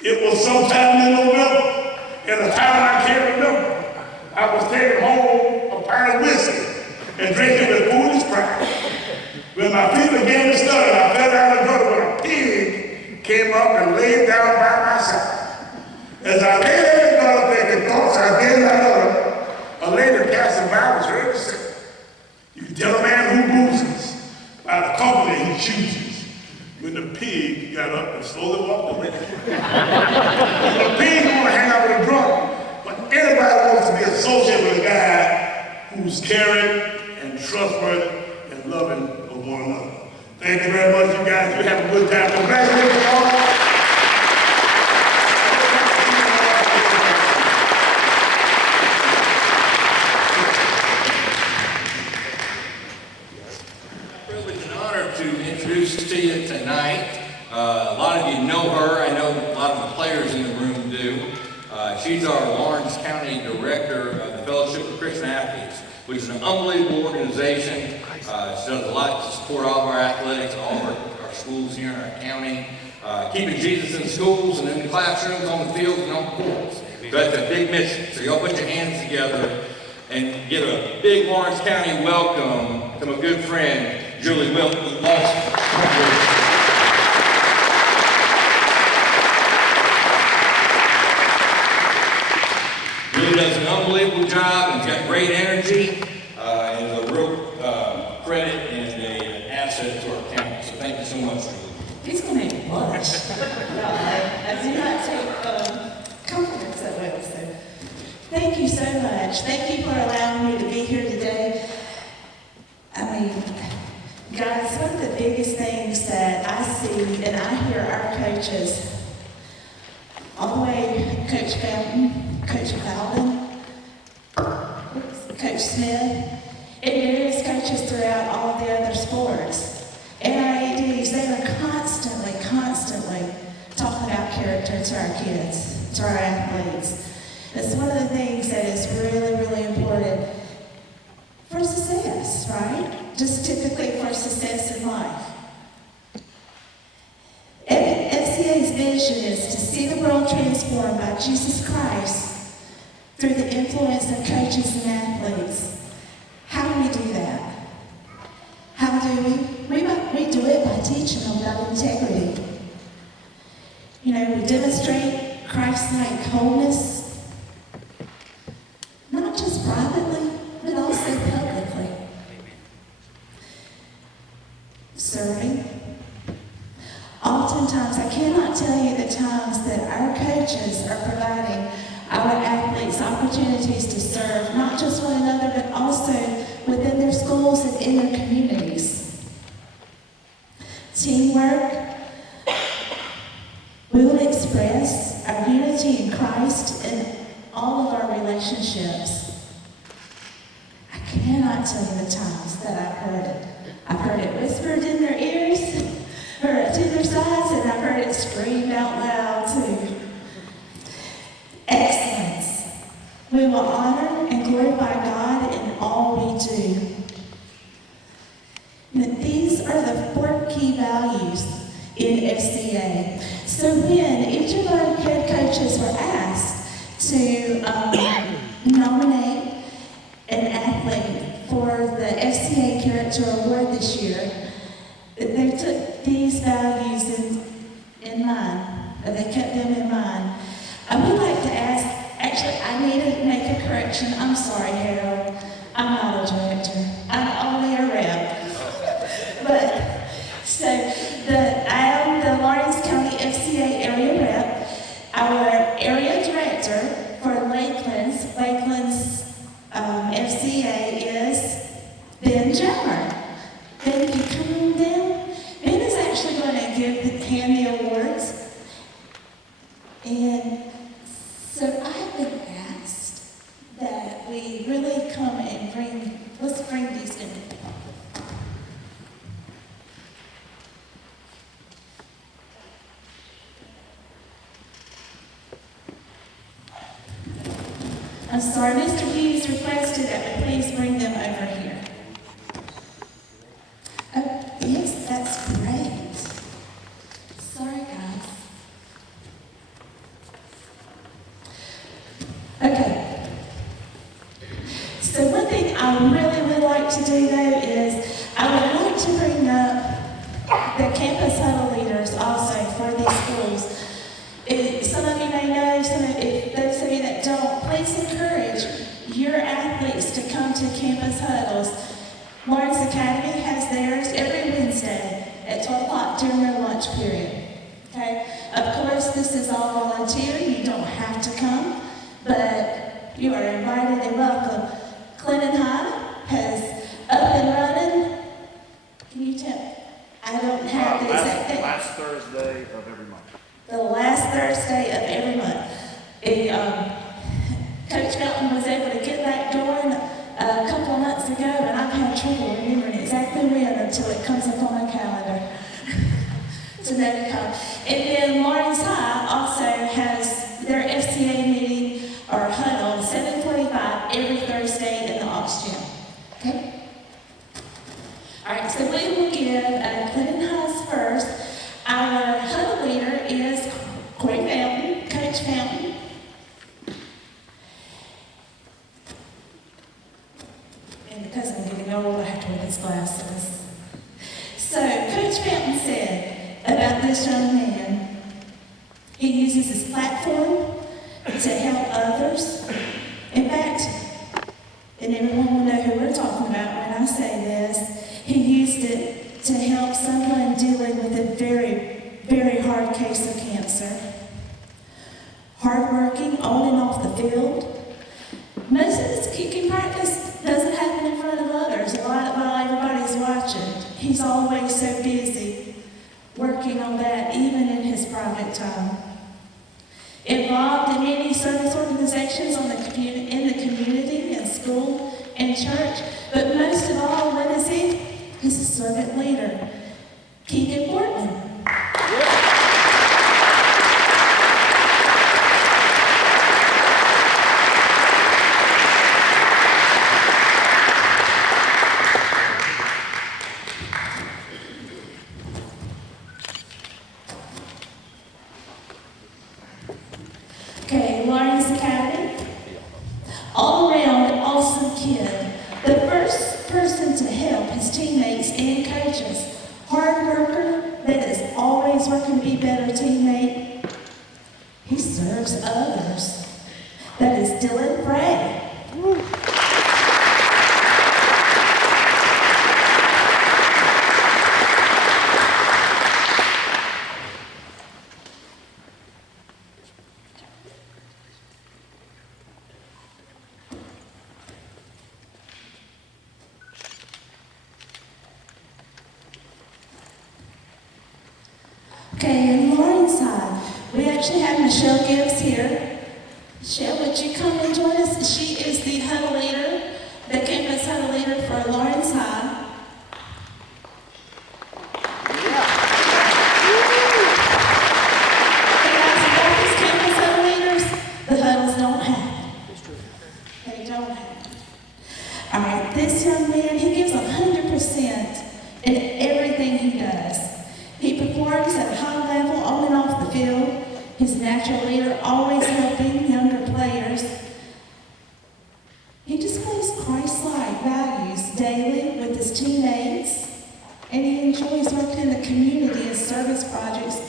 it was sometime in November, in a time I can't remember. I was taking home a pint of whiskey and drinking with foolish pride. When my feet began to stutter, I fell down the gutter when a pig came up and laid down by my side. As I lay there in the gutter thinking thoughts, I then heard a lady passing by was heard to say, you can tell a man who loses by the company he chooses. When the pig got up and slowly walked away. The pig want to hang out with a drunk, but anybody wants to be associated with a guy who's caring and trustworthy and loving of one another. Thank you very much, you guys. You have a good time. Congratulations, all. Privilege and honor to introduce to you tonight. A lot of you know her. I know a lot of the players in the room do. She's our Lawrence County Director of the Fellowship of Christian Athletes, which is an unbelievable organization. She does a lot to support all of our athletics, all of our schools here in our county, keeping Jesus in schools and in the classrooms, on the fields, and on the courts. So that's a big mission. So y'all put your hands together and give a big Lawrence County welcome to my good friend, Julie Lawson. Julie does an unbelievable job and got great energy, and is a real credit and an asset to our county. So thank you so much, Julie. He's going to make lunch. I do not take compliments that way. So thank you so much. Thank you for allowing me to be here today. I mean, guys, one of the biggest things that I see and I hear our coaches, all the way Coach Fountain, Coach Bowden, Coach Smith, and various coaches throughout all of the other sports. And our ADs, they are constantly talking about character to our kids, to our athletes. It's one of the things that is really, really important for success, right? Just typically for success in life. FCA's vision is to see the world transformed by Jesus Christ through the influence of coaches and athletes. How do we do that? How do we? We do it by teaching them about integrity. You know, we demonstrate Christ-like wholeness, not just privately, but also publicly. Serving. Oftentimes, I cannot tell you the times that our coaches are providing our athletes opportunities to serve not just one another, but also within their schools and in their communities. Teamwork. We will express our unity in Christ in all of our relationships. I cannot tell you the times that I've heard it. I've heard it whispered in their ears, heard it to their sides, and I've heard it screamed out loud too. Excellence. We will honor and glorify God in all we do. And these are the 4 key values in FCA. So when each of our head coaches were asked to nominate an athlete for the FCA Character Award this year, they took these values in mind, or they kept them in mind. I would like to ask, actually, I need to make a correction. I'm sorry, Harold. I'm not a director. I'm only a rep. But, so, I am the Lawrence County FCA area rep. Our area director for Lakelands FCA is Ben Jammer. Ben, if you come on down, Ben is actually going to hand the awards. And so I've been asked that we really come and let's bring these in. I'm sorry, Mr. Hughes requested that we please bring them over here. Oh, yes, that's great. Sorry, guys. Okay. So one thing I really would like to do though is I would like to bring up the campus huddle leaders also for these schools. Some of you may know, if those of you that don't, please encourage your athletes to come to campus huddles. Lawrence Academy has theirs every Wednesday at 12 o'clock during their lunch period. Okay? Of course, this is all volunteer. You don't have to come, but you are invited and welcome. Clinton High has up and running. Can you tell? I don't have the exact date. Last Thursday of every month. The last Thursday of every month. Coach Felton was able to get that going a couple of months ago, and I've had trouble remembering exactly when until it comes up on my calendar to know to come. And then Lawrence High also has their FCA meeting or huddle 7:45 every Thursday in the Ox Gym. Okay? All right, so we will give Clinton High's first. Our huddle leader is Corey Fountain, Coach Fountain. And because I'm getting old, I have to wear these glasses. So, Coach Fountain said about this young man, he uses his platform to help others. In fact, and everyone will know who we're talking about when I say this, he used it to help someone dealing with a very, very hard case of cancer. Hardworking, on and off the field. Most of his kicking practice doesn't happen in front of others while everybody's watching. He's always so busy working on that, even in his private time. Involved in many service organizations in the community, in school, and church. But most of all, what is he? He's a servant leader. Keegan Portman. Okay, Lawrence Academy. All around awesome kid. The first person to help his teammates and coaches. Hard worker that is always working to be a better teammate. He serves others. That is Dylan Bray. Okay, in Lawrence side, we actually have Michelle Gibbs here. Michelle, would you come and join us? She is the huddle leader, the campus huddle leader for Lawrence High. Hey guys, about these campus huddle leaders, the huddles don't happen. They don't happen. All right, this young man, he gives 100% in everything he does. He performs at a high level on and off the field. He's a natural leader, always helping younger players. He displays Christ-like values daily with his teammates, and he enjoys working in the community as service projects,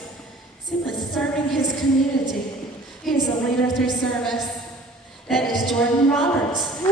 simply serving his community. He is a leader through service. That is Jordan Roberts.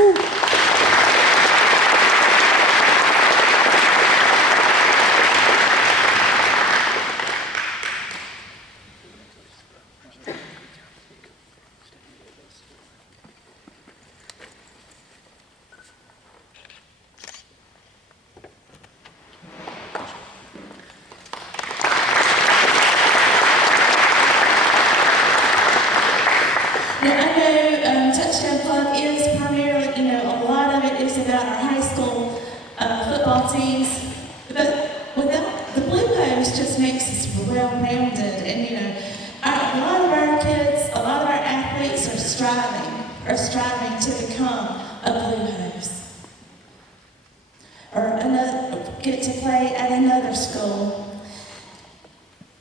Now, I know Touchdown Club is primarily, a lot of it is about our high school football teams, but without the Blue Hose just makes us well-rounded, and a lot of our kids, a lot of our athletes are striving. or striving to become a Blue Hose, or get to play at another school.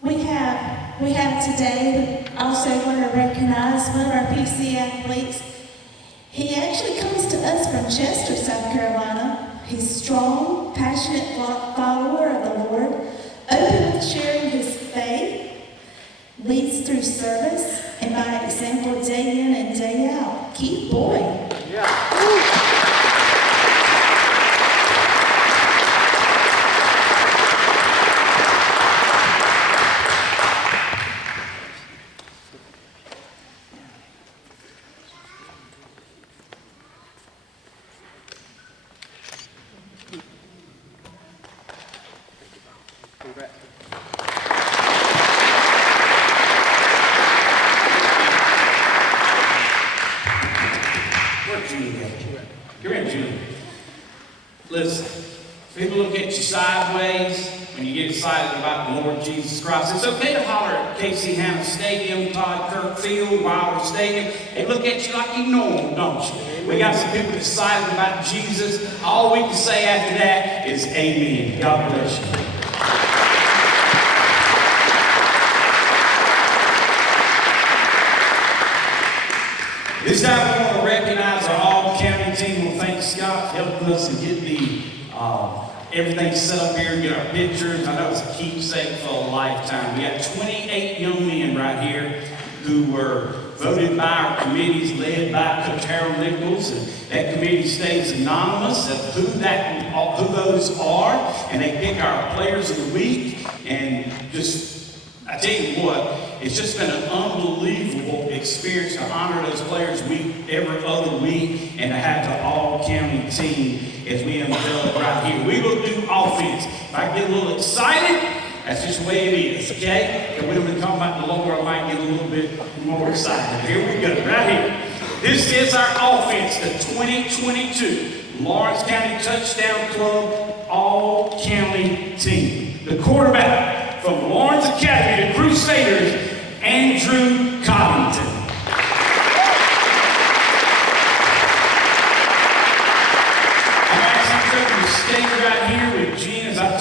We have today, also want to recognize one of our PC athletes. He actually comes to us from Chester, South Carolina. He's strong, passionate follower of the Lord, open with sharing his faith, leads through service, and by example day in and day out. Keith Boyd. Where's Julie at? Come here, Julie. Listen, people look at you sideways when you get excited about the Lord Jesus Christ. It's okay to holler at Casey Hannah Stadium, Todd Kirk Field, Wilder Stadium. They look at you like you know them, don't you? We got some people excited about Jesus. All we can say after that is amen. God bless you. This time we want to recognize our all-county team. We'll thank Scott for helping us to get the everything set up here and get our pictures. I know it's a keepsake for a lifetime. We got 28 young men right here who were voted by our committees led by Coach Harold Nichols. And that committee stays anonymous of who those are. And they pick our players of the week. And I tell you what, it's just been an unbelievable experience to honor those players every other week and to have the all-county team as we unveil it right here. We will do offense. If I get a little excited, that's just the way it is, okay? And when we come about the Lord, I might get a little bit more excited. Here we go, right here. This is our offense, the 2022 Lawrence County Touchdown Club all-county team. The quarterback from Lawrence Academy, the Crusaders, Andrew Coddington. I'm asking you to stay right here with Gene as I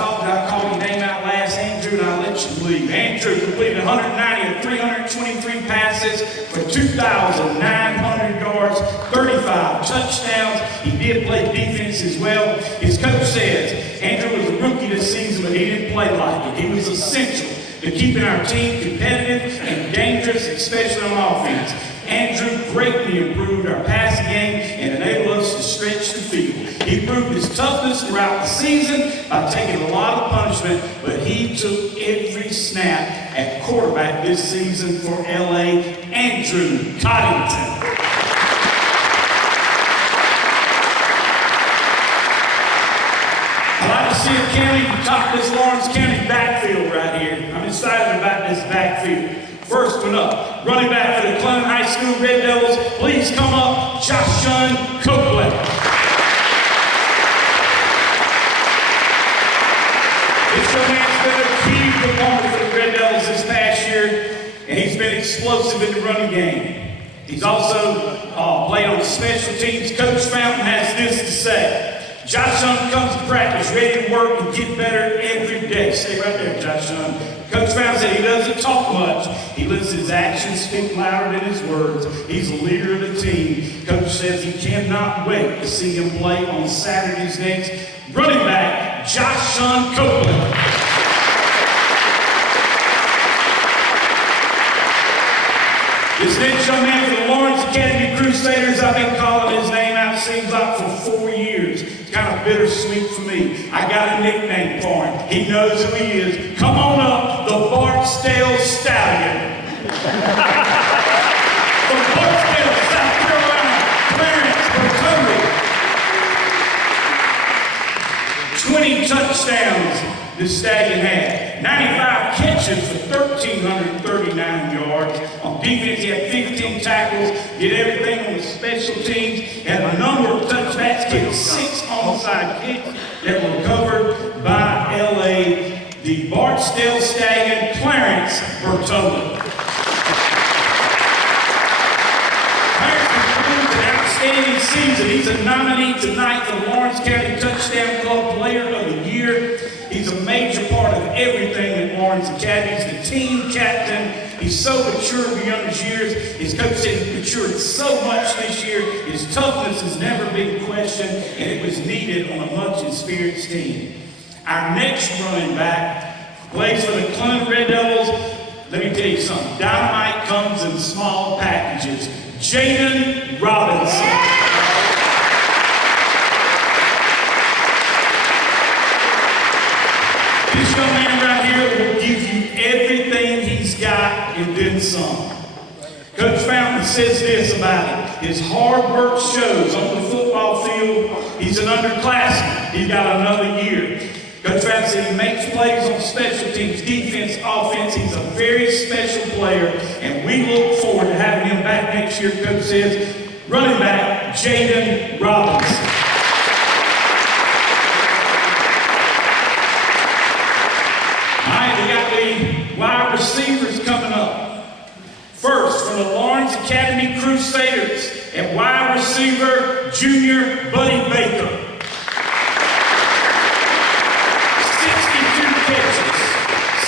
call your name out last, Andrew, and I'll let you leave. Andrew completed 190 of 323 passes for 2,900 yards, 35 touchdowns. He did play defense as well. His coach says Andrew was a rookie this season, but he didn't play like it. He was essential to keeping our team competitive and dangerous, especially on offense. Andrew greatly improved our passing game and enabled us to stretch the field. He proved his toughness throughout the season by taking a lot of punishment, but he took every snap at quarterback this season for LA. Andrew Coddington. I'd like to see a county top this Lawrence County backfield right here. I'm excited about this backfield. First one up, running back for the Clement High School Red Devils. Please come up, Joshun Copeland. This young man's been a key component for the Red Devils this past year, and he's been explosive in the running game. He's also played on special teams. Coach Fountain has this to say. Joshun comes to practice ready to work and get better every day. Stay right there, Joshun. Coach Fountain said he doesn't talk much. He lets his actions speak louder than his words. He's a leader of the team. Coach says he cannot wait to see him play on Saturdays next. Running back, Joshun Copeland. This next young man for the Lawrence Academy Crusaders, I've been calling his name out, seems like for 4 years. It's kind of bittersweet for me. I got a nickname for him. He knows who he is. Come on up, the Barksdale Stallion. From Barksdale, South Carolina, Clarence Montgomery. 20 touchdowns this stallion had. 95 catches for 1,339 yards. On defense, he had 15 tackles, did everything on the special teams, had a number of touchbacks, kicked 6 onside kicks that were covered by LA. The Barksdale Stallion, Clarence Bertoli. Clarence concludes season. He's a nominee tonight for the Lawrence County Touchdown Club Player of the Year. He's a major part of everything at Lawrence Academy. He's the team captain. He's so mature beyond his years. His coach said he matured so much this year. His toughness has never been questioned, and it was needed on a much experienced team. Our next running back plays for the Clinton Red Devils. Let me tell you something. Dynamite comes in small packages. Jaden Robinson. This young man right here will give you everything he's got and then some. Coach Fountain says this about him. His hard work shows on the football field. He's an underclassman. He's got another year. Coach Fountain said he makes plays on special teams, defense, offense. He's a very special player, and we look forward to having him back next year. Coach says, running back, Jaden Robinson. Wide receivers coming up. First, from the Lawrence Academy Crusaders, at wide receiver, junior Buddy Baker. 62 catches,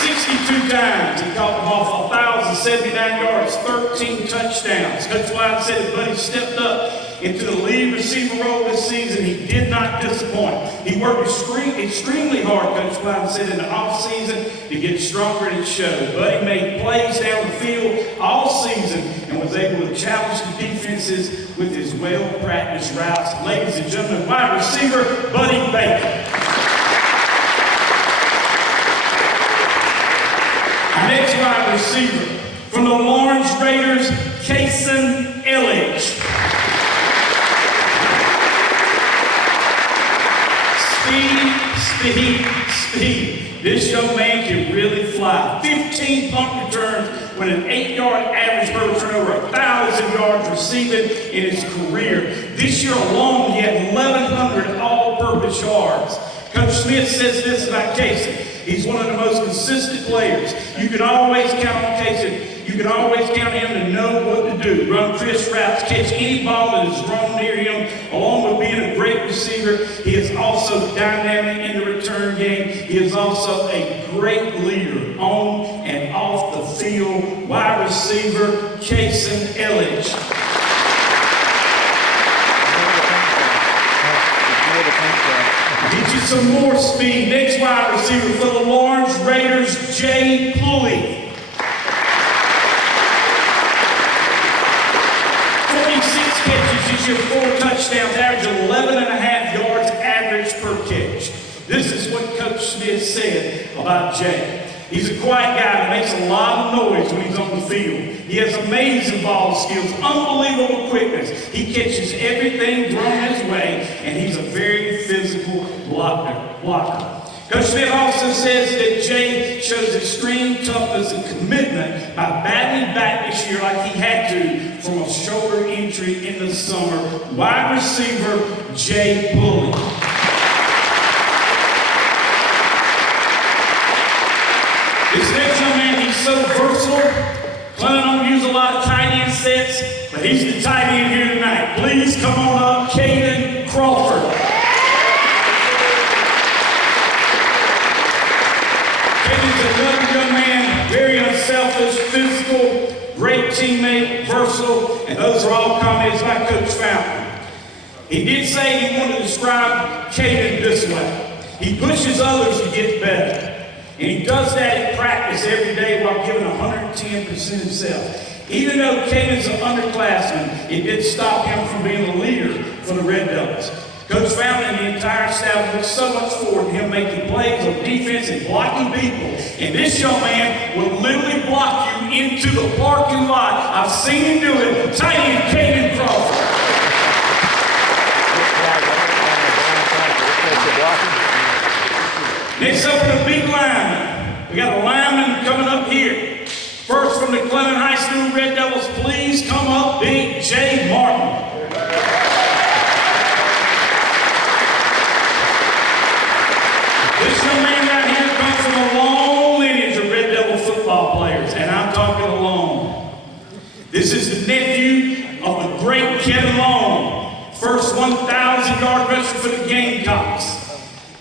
62 times. He caught them off 1,079 yards, 13 touchdowns. Coach White said his buddy stepped up into the lead receiver role this season. He did not disappoint. He worked extremely hard, Coach White said, in the offseason to get stronger, and it showed. Buddy made plays down the field all season and was able to challenge the defenses with his well-practiced routes. Ladies and gentlemen, wide receiver, Buddy Baker. Our next wide receiver, from the Lawrence Raiders, Kason Elledge. Speed. This young man can really fly. 15 punt returns with an 8-yard average per return, over 1,000 yards receiving in his career. This year alone, he had 1,100 all-purpose yards. Coach Smith says this about Casey. He's one of the most consistent players. You can always count on Casey. You can always count on him to know what to do. Run crisp routes, catch any ball that is thrown near him, along with being a great receiver. He is also dynamic in the return game. He is also a great leader on and off the field. Wide receiver, Kason Elledge. Get you some more speed. Next wide receiver for the Lawrence Raiders, Jay Pough. 46 catches this year, 4 touchdowns, average 11.5 yards average per catch. This is what Coach Smith said about Jay. He's a quiet guy that makes a lot of noise when he's on the field. He has amazing ball skills, unbelievable quickness. He catches everything thrown his way, and he's a very physical blocker. Coach Smith also says that Jay shows extreme toughness and commitment by battling back this year like he had to from a shoulder injury in the summer. Wide receiver, Jay Pough. This next young man, he's so versatile. Clinton don't use a lot of tight end sets, but he's the tight end here tonight. Please come on up, Caden Crawford. Caden's another young man, very unselfish, physical, great teammate, versatile, and those are all comments by Coach Fountain. He did say he wanted to describe Caden this way. He pushes others to get better. And he does that in practice every day while giving 110% himself. Even though Caden's an underclassman, it didn't stop him from being a leader for the Red Devils. Coach Fountain and the entire staff look so much forward to him making plays on defense and blocking people. And this young man will literally block you into the parking lot. I've seen him do it. Tight end Caden Crawford. Next up in the big lineman. We got a lineman coming up here. First from the Clinton High School Red Devils, please come up, Big J. Martin. This young man right here comes from a long lineage of Red Devil football players, and I'm talking long. This is the nephew of the great Kevin Long. First 1,000-yard rusher for the Gamecocks.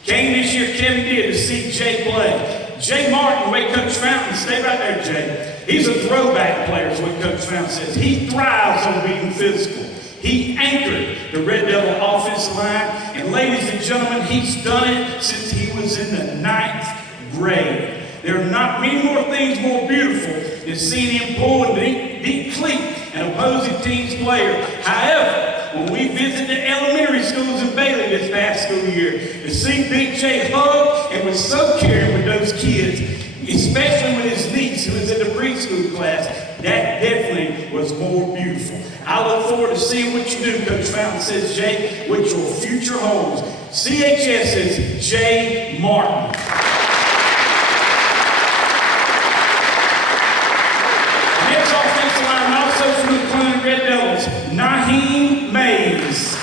Came this year, Kevin did, to see Jay play. Jay Martin, the way Coach Fountain, stay right there, Jay. He's a throwback player, is what Coach Fountain says. He thrives on being physical. He anchored the Red Devil offensive line. And ladies and gentlemen, he's done it since he was in the 9th grade. There are not many more things more beautiful than seeing him pull a deep cleat an opposing team's player. However, when we visited the elementary schools in Bailey this past school year, to see Big J hug and was so caring with those kids, especially with his niece who was in the preschool class, that definitely was more beautiful. I look forward to seeing what you do, Coach Fountain says, Jay, with your future holds. CHS's Jay Martin. Next offensive lineman, also from the Cleveland Red Devils, Naheem Mays.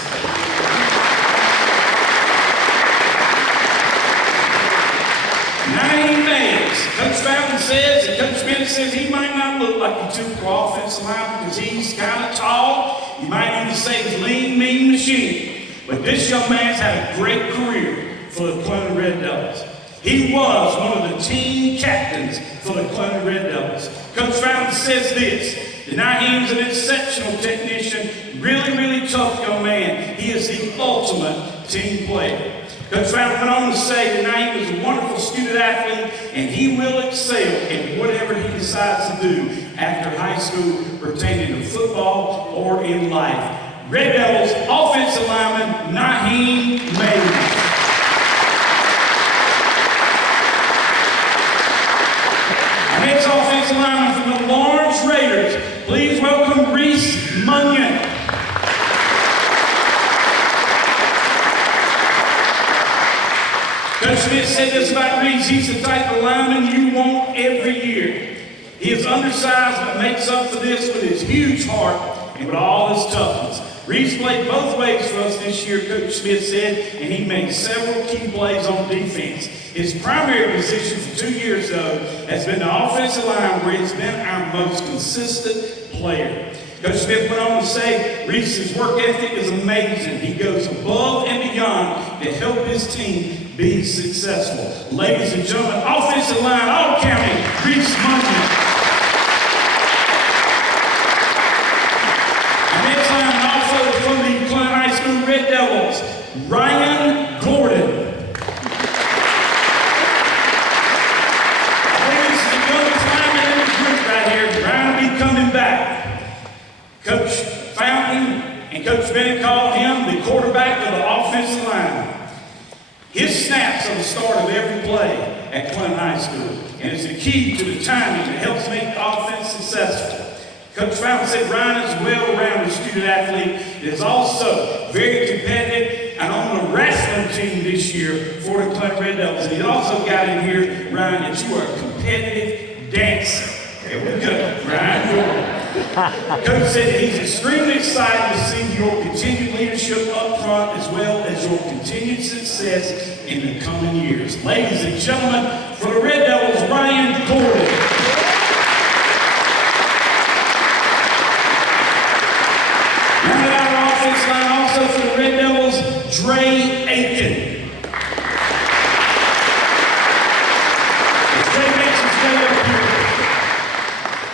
Naheem Mays. Coach Fountain says, and Coach Bennett says he might not look like a typical offensive lineman because he's kind of tall. You might even say he's lean, mean machine. But this young man's had a great career for the Cleveland Red Devils. He was one of the team captains for the Cleveland Red Devils. Coach Fountain says this, that Naheem's an exceptional technician, really tough young man. He is the ultimate team player. Coach Fountain went on to say that Naheem is a wonderful student athlete and he will excel in whatever he decides to do after high school pertaining to football or in life. Red Devils offensive lineman Naheem Mays. Our next offensive lineman from the Lawrence Raiders, please welcome Reese Munyon. Coach Smith said this about Reese, he's the type of lineman you want every year. He is undersized but makes up for this with his huge heart and with all his toughness. Reese played both ways for us this year, Coach Smith said, and he made several key plays on defense. His primary position for 2 years, though, has been the offensive line where he's been our most consistent player. Coach Smith went on to say, Reese's work ethic is amazing. He goes above and beyond to help his team be successful. Ladies and gentlemen, offensive line, all county, Reese Munyon. Our next line, also from the Cleveland High School Red Devils, Ryan Gordon. This is the youngest lineman in the group right here. Ryan will be coming back. Coach Fountain and Coach Bennett call him the quarterback of the offensive line. His snaps are the start of every play at Cleveland High School, and it's the key to the timing that helps make the offense successful. Coach Fountain said Ryan is a well-rounded student athlete that is also very competitive and on the wrestling team this year for the Cleveland Red Devils. And he also got in here, Ryan, that you are a competitive dancer. There we go, Ryan Gordon. Coach said that he's extremely excited to see your continued leadership up front as well as your continued success in the coming years. Ladies and gentlemen, for the Red Devils, Ryan Gordon. Rounded out our offense line also for the Red Devils, Dre Aiken.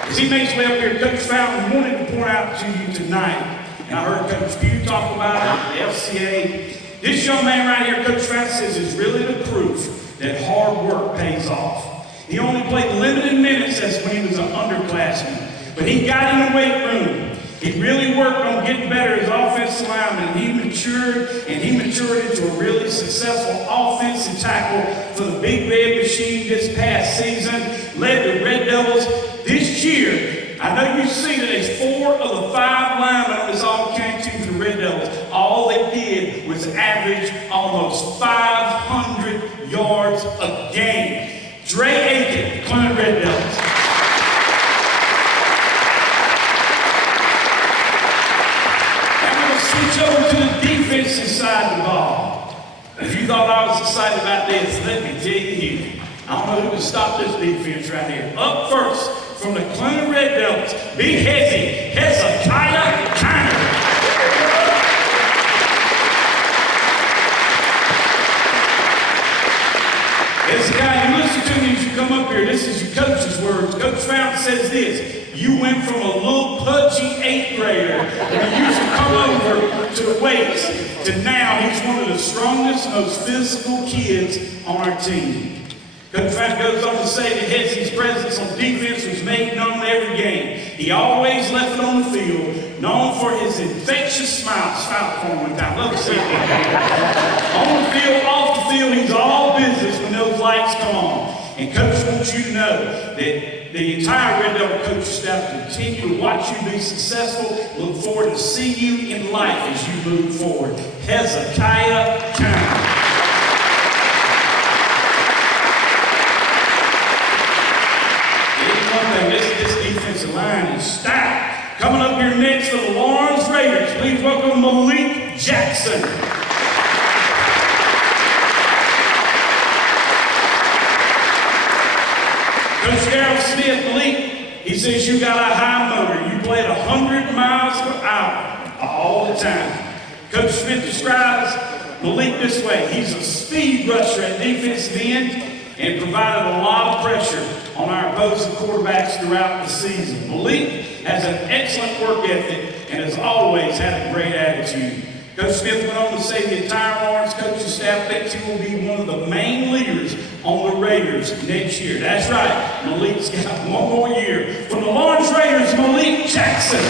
As he makes his way up here, Coach Fountain wanted to point out to you tonight, and I heard Coach Pough talk about it, the FCA. This young man right here, Coach Fountain says, is really the proof that hard work pays off. He only played limited minutes as when he was an underclassman, but he got in the weight room. He really worked on getting better as offensive lineman. He matured into a really successful offensive tackle for the Big Red Machine this past season. Led the Red Devils this year. I know you see that there's 4 of the 5 linemen on this all-county team for the Red Devils. All they did was average almost 500 yards a game. Dre Aiken, Cleveland Red Devils. Switch over to the defensive side of the ball. If you thought I was excited about this, let me tell you here. I don't know who can stop this defense right here. Up first, from the Cleveland Red Devils, Big Hezekiah Kiner. says this: you went from a little pudgy 8th grader who used to come over to weights to now he's one of the strongest, most physical kids on our team. Coach Frank goes on to say that Hetsy's presence on defense was made known every game. He always left it on the field, known for his infectious smile. Smile for him one time. Love to see it. On the field, off the field, he's all business when those lights come on. And Coach wants you to know that the entire Red Devil coaching staff continue to watch you be successful. Look forward to see you in life as you move forward. Hezekiah County. This defensive line is stacked. Coming up here next for the Lawrence Raiders, please welcome Malik Jackson. Coach Darrell Smith, Malik, he says you got a high motor. You played 100 miles per hour all the time. Coach Smith describes Malik this way: he's a speed rusher at defensive end and provided a lot of pressure on our opposing quarterbacks throughout the season. Malik has an excellent work ethic and has always had a great attitude. Coach Smith went on to say the entire Lawrence coaching staff thinks he will be one of the main leaders on the Raiders next year. That's right, Malik's got one more year. From the Lawrence Raiders, Malik Jackson.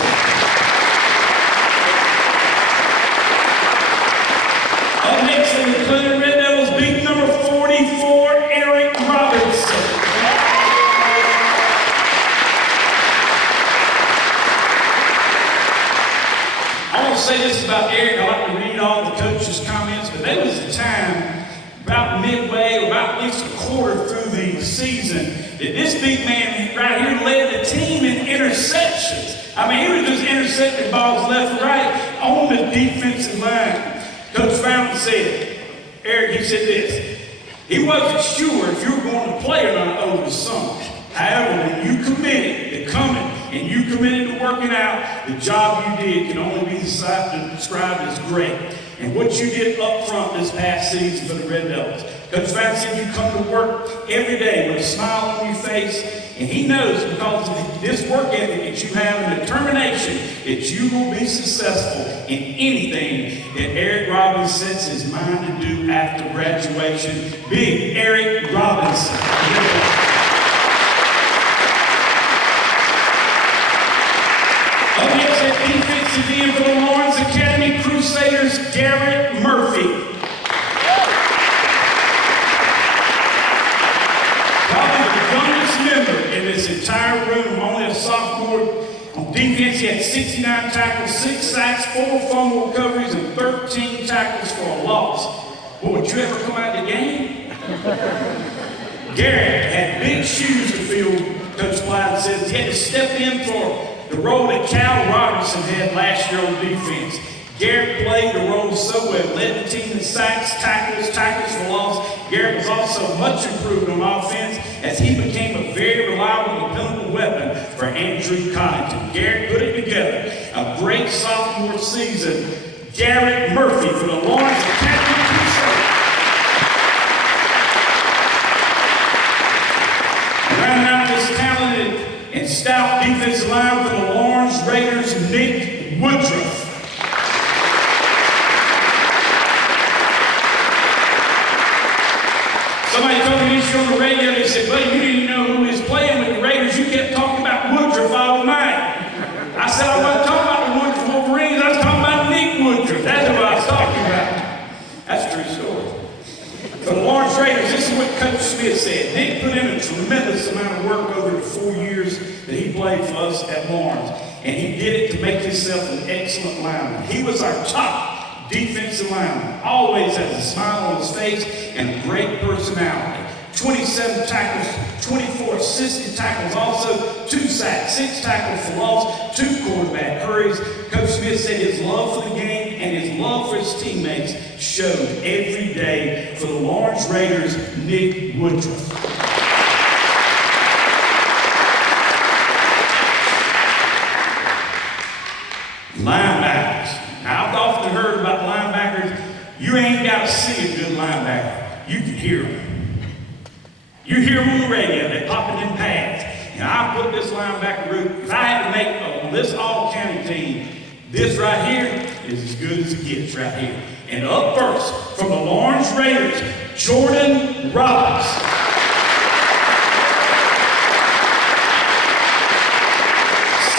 Up next in the Cleveland Red Devils, big number 44, Eric Robinson. I want to say this about Eric. I like to read all the coaches' comments, but there was a time about midway, or about at least a quarter through the season, that this big man right here led the team in interceptions. I mean, he was just intercepting balls left and right on the defensive line. Coach Fountain said, Eric, he said this: he wasn't sure if you were going to play or not over the summer. However, when you committed to coming and you committed to working out, the job you did can only be described as great. And what you did up front this past season for the Red Devils. Coach Fountain said you come to work every day with a smile on your face, and he knows because of this work ethic that you have and determination that you will be successful in anything that Eric Robinson sets his mind to do after graduation. Big Eric Robinson. Up next at defensive end for the Lawrence Academy Crusaders, Garrett Murphy. In this entire room, only a sophomore. On defense, he had 69 tackles, 6 sacks, 4 fumble recoveries, and 13 tackles for a loss. Well, would you ever come out of the game? Garrett had big shoes to fill, Coach Blythe says. He had to step in for the role that Cal Robertson had last year on defense. Garrett played the role so well, led the team in sacks, tackles for loss. Garrett was also much improved on offense as he became a very reliable, dependable weapon for Andrew Connington. Garrett put it together. A great sophomore season. Garrett Murphy for the Lawrence Academy Crusaders. Rounding out this talented and stout defensive line for the Lawrence Raiders, Nick Woodruff. Somebody told me this on the radio, they said, buddy, you didn't know who was playing with the Raiders. You kept talking about Woodruff all night. I said, I wasn't talking about the Woodruff Wolverines. I was talking about Nick Woodruff. That's what I was talking about. That's a true story. For the Lawrence Raiders, this is what Coach Smith said. Nick put in a tremendous amount of work over the 4 years that he played for us at Lawrence. And he did it to make himself an excellent lineman. He was our top defensive lineman, always has a smile on his face and a great personality. 27 tackles, 24 assisted tackles, also 2 sacks, 6 tackles for loss, 2 quarterback hurries. Coach Smith said his love for the game and his love for his teammates showed every day. For the Lawrence Raiders, Nick Woodruff. Linebackers. Now, I've often heard about linebackers. You ain't got to see a good linebacker. You can hear them. You hear them on the radio. They pop it in pads. And I put this linebacker group, because I had to make on this all-county team, this right here is as good as it gets right here. And up first, from the Lawrence Raiders, Jordan Roberts.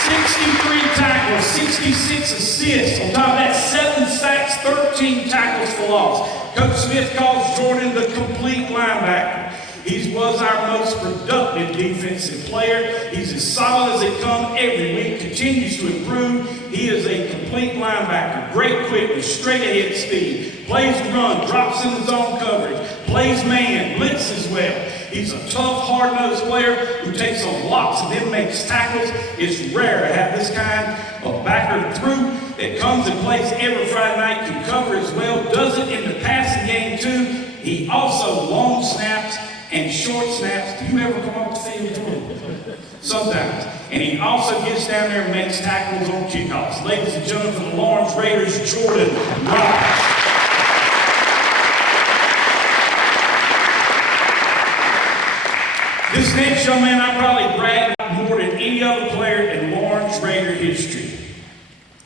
63 tackles, 66 assists. On top of that, 7 sacks, 13 tackles for loss. Coach Smith calls Jordan the complete linebacker. He was our most productive defensive player. He's as solid as they come every week, continues to improve. He is a complete linebacker, great quickness, straight ahead speed, plays the run, drops in the zone coverage, plays man, blitzes well. He's a tough, hard-nosed player who takes on blocks and then makes tackles. It's rare to have this kind of backer through that comes and plays every Friday night, can cover as well, does it in the passing game too. He also long snaps and short snaps. Do you ever come off the field? Sometimes. And he also gets down there and makes tackles on kickoffs. Ladies and gentlemen, from the Lawrence Raiders, Jordan Roberts. This next young man, I probably brag about more than any other player in Lawrence Raider history.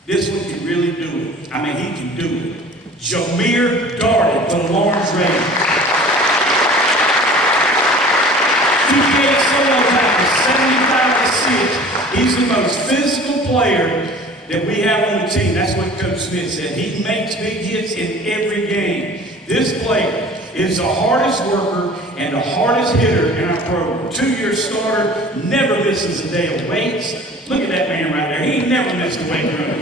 This one can really do it. I mean, he can do it. Jameer Darden for the Lawrence Raiders. 58 solo tackles, 75 assists. He's the most physical player that we have on the team. That's what Coach Smith said. He makes big hits in every game. This player is the hardest worker and the hardest hitter in our program. 2-year starter, never misses a day of weights. Look at that man right there. He never missed a weight room.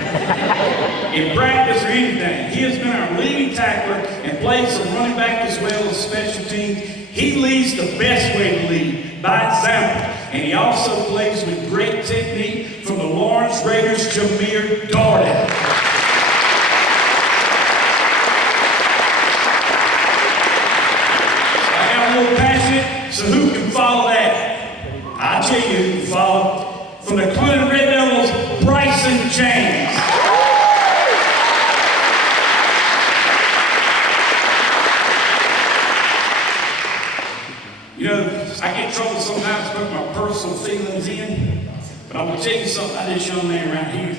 In practice or anything. He has been our leading tackler and plays some running back as well as special teams. He leads the best way to lead, by example. And he also plays with great technique from the Lawrence Raiders, Jameer Darden. Passionate, so who can follow that? I'll tell you who can follow. From the Clinton Red Devils, Bryson James. You know, I get in trouble sometimes to put my personal feelings in, but I'm going to tell you something about this young man right here.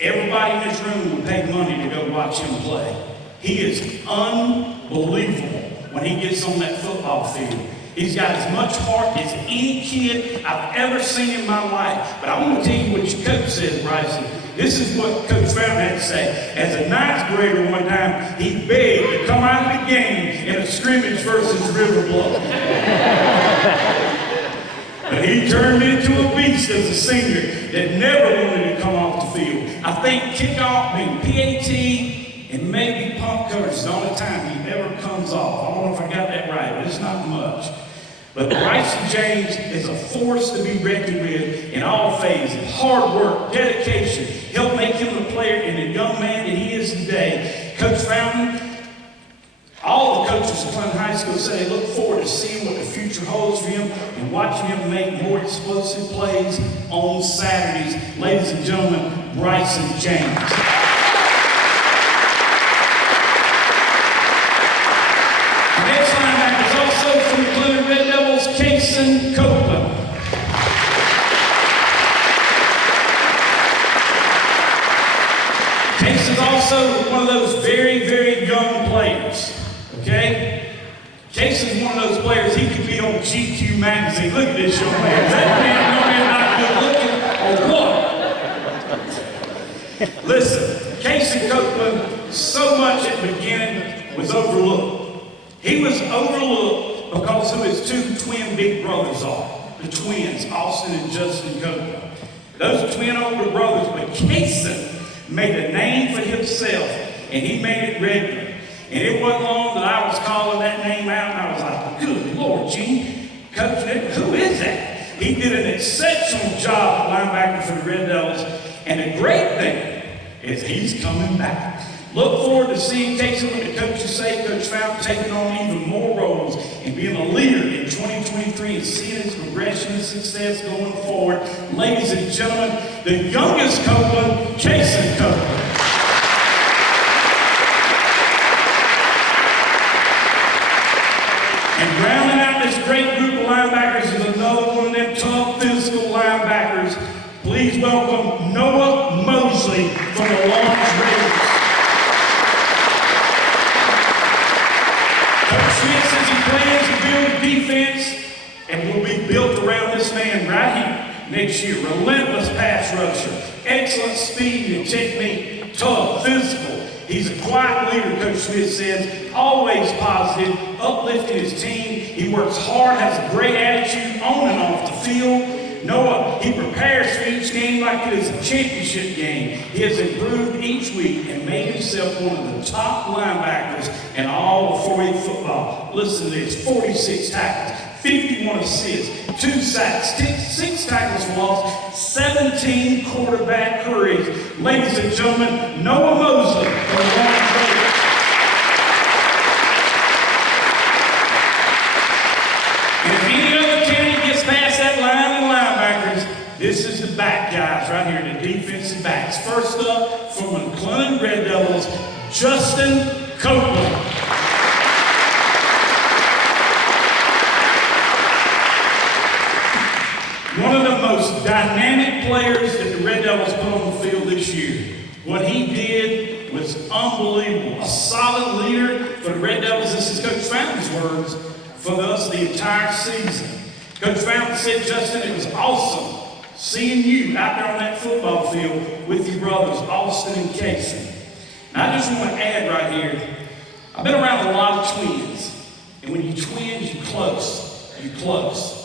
Everybody in this room would pay money to go watch him play. He is unbelievable. When he gets on that football field, he's got as much heart as any kid I've ever seen in my life. But I want to tell you what your coach says, Bryson. This is what Coach Fountain had to say. As a ninth grader one time, he begged to come out of the game in a scrimmage versus River Bluff. But he turned into a beast as a senior that never wanted to come off the field. I think kickoff, PAT, and maybe pump coverage is the only time he ever comes off. I don't know if I got that right, but it's not much. But Bryson James is a force to be reckoned with in all phases. Hard work, dedication, helped make him the player and the young man that he is today. Coach Fountain, all the coaches at Clinton High School say they look forward to seeing what the future holds for him and watching him make more explosive plays on Saturdays. Ladies and gentlemen, Bryson James. Next linebacker is also from the Clinton Red Devils, Kason Copeland. Case is also one of those very, very young players, okay? Case is one of those players, he could be on GQ magazine. Look at this young man. Is that man not good looking or what? Listen, Kason Copeland, so much at the beginning was overlooked. He was overlooked because who his 2 twin big brothers are. The twins, Austin and Justin Copeland. Those twin older brothers, but Kason made a name for himself, and he made it regular. And it wasn't long that I was calling that name out, and I was like, good Lord, Gene, Coach Nick, who is that? He did an exceptional job at linebacker for the Red Devils, and the great thing is he's coming back. Look forward to seeing Kason, what the coaches say, Coach Fountain, taking on even more roles and being a leader in 2023 and seeing his progression and success going forward. Ladies and gentlemen, the youngest Copeland, Kason Copeland. And rounding out this great group of linebackers is another one of them tough Mosley from the Lakelands Raiders. Coach Smith says he plans to build a defense and will be built around this man right here next year. Relentless pass rusher, excellent speed and technique, tough, physical. He's a quiet leader, Coach Smith says, always positive, uplifting his team. He works hard, has a great attitude on and off the field. Noah, he prepares for each game like it is a championship game. He has improved each week and made himself one of the top linebackers in all of 4A football. Listen to this, 46 tackles, 51 assists, 2 sacks, 6 tackles for loss, 17 quarterback hurries. Ladies and gentlemen, Noah Mosley from the Lakelands Raiders. And if any other county gets past that line of linebackers, this is the back guys right here, the defensive backs. First up, from the Lakelands Red Devils, Justin Copeland. One of the most dynamic players that the Red Devils put on the field this year. What he did was unbelievable. A solid leader for the Red Devils. This is Coach Fountain's words for us the entire season. Coach Fountain said, Justin, it was awesome seeing you out there on that football field with your brothers, Austin and Casey. And I just want to add right here, I've been around a lot of twins. And when you twins, you're close. You're close.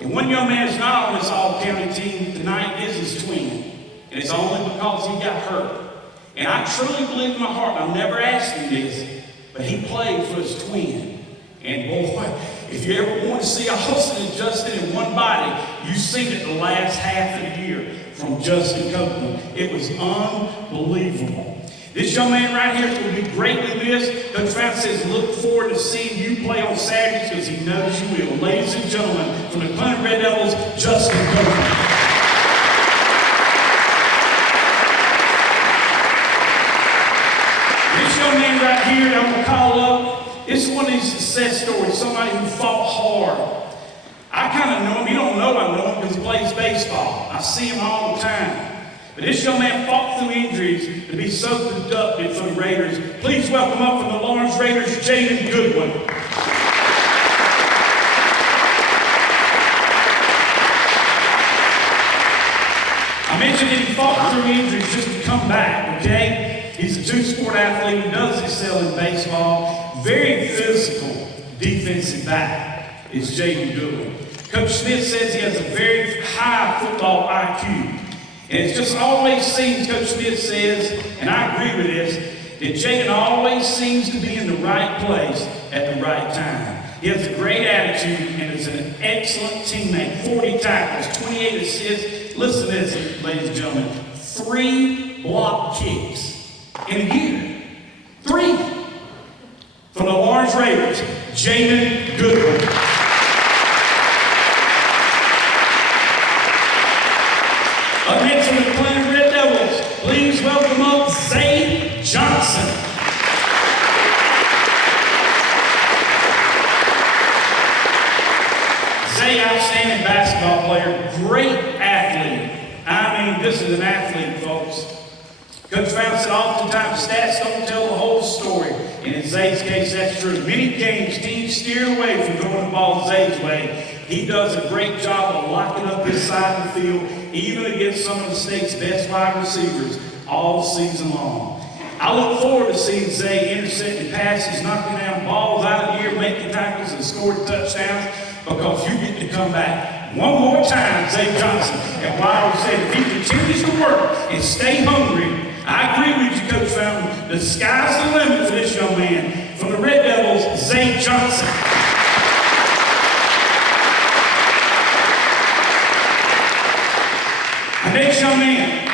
And one young man is not on this all-county team tonight is his twin. And it's only because he got hurt. And I truly believe in my heart, and I've never asked him this, but he played for his twin. And boy, if you ever want to see Austin and Justin in one body, you've seen it the last half of the year from Justin Copeland. It was unbelievable. This young man right here will be greatly missed. Coach Fountain says, look forward to seeing you play on Saturdays because he knows you will. Ladies and gentlemen, from the Lakelands Red Devils, Justin Copeland. This young man right here that I'm going to call up, this is one of these success stories, somebody who fought hard. I kind of know him. You don't know I know him because he plays baseball. I see him all the time. But this young man fought through injuries to be so productive for the Raiders. Please welcome up from the Lakelands Raiders, Jaden Goodwin. I mentioned that he fought through injuries just to come back, okay? He's a two-sport athlete who does excel in baseball. Very physical defensive back is Jaden Goodwin. Coach Smith says he has a very high football IQ. And it just always seems, Coach Smith says, and I agree with this, that Jaden always seems to be in the right place at the right time. He has a great attitude and is an excellent teammate. 40 tackles, 28 assists. Listen to this, ladies and gentlemen. 3 block kicks in a year. 3. From the Lakelands Raiders, Jaden Goodwin. Up next from the Lakelands Red Devils, please welcome up Zay Johnson. Zay, outstanding basketball player, great athlete. I mean, this is an athlete, folks. Coach Fountain said oftentimes stats don't tell the whole story. And in Zay's case, that's true. Many games, teams steer away from throwing the ball Zay's way. He does a great job of locking up his side of the field, even against some of the state's best wide receivers all season long. I look forward to seeing Zay intercepting passes, knocking down balls out of the air, making tackles, and scoring touchdowns because you get to come back one more time, Zay Johnson. And while I said, if he continues to work and stay hungry, I agree with you, Coach Fountain. The sky's the limit for this young man. From the Red Devils, Zay Johnson. Our next young man,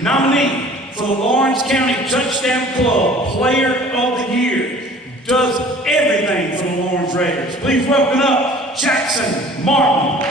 nominee for the Lawrence County Touchdown Club Player of the Year, does everything for the Lakelands Raiders. Please welcome up Jackson Martin.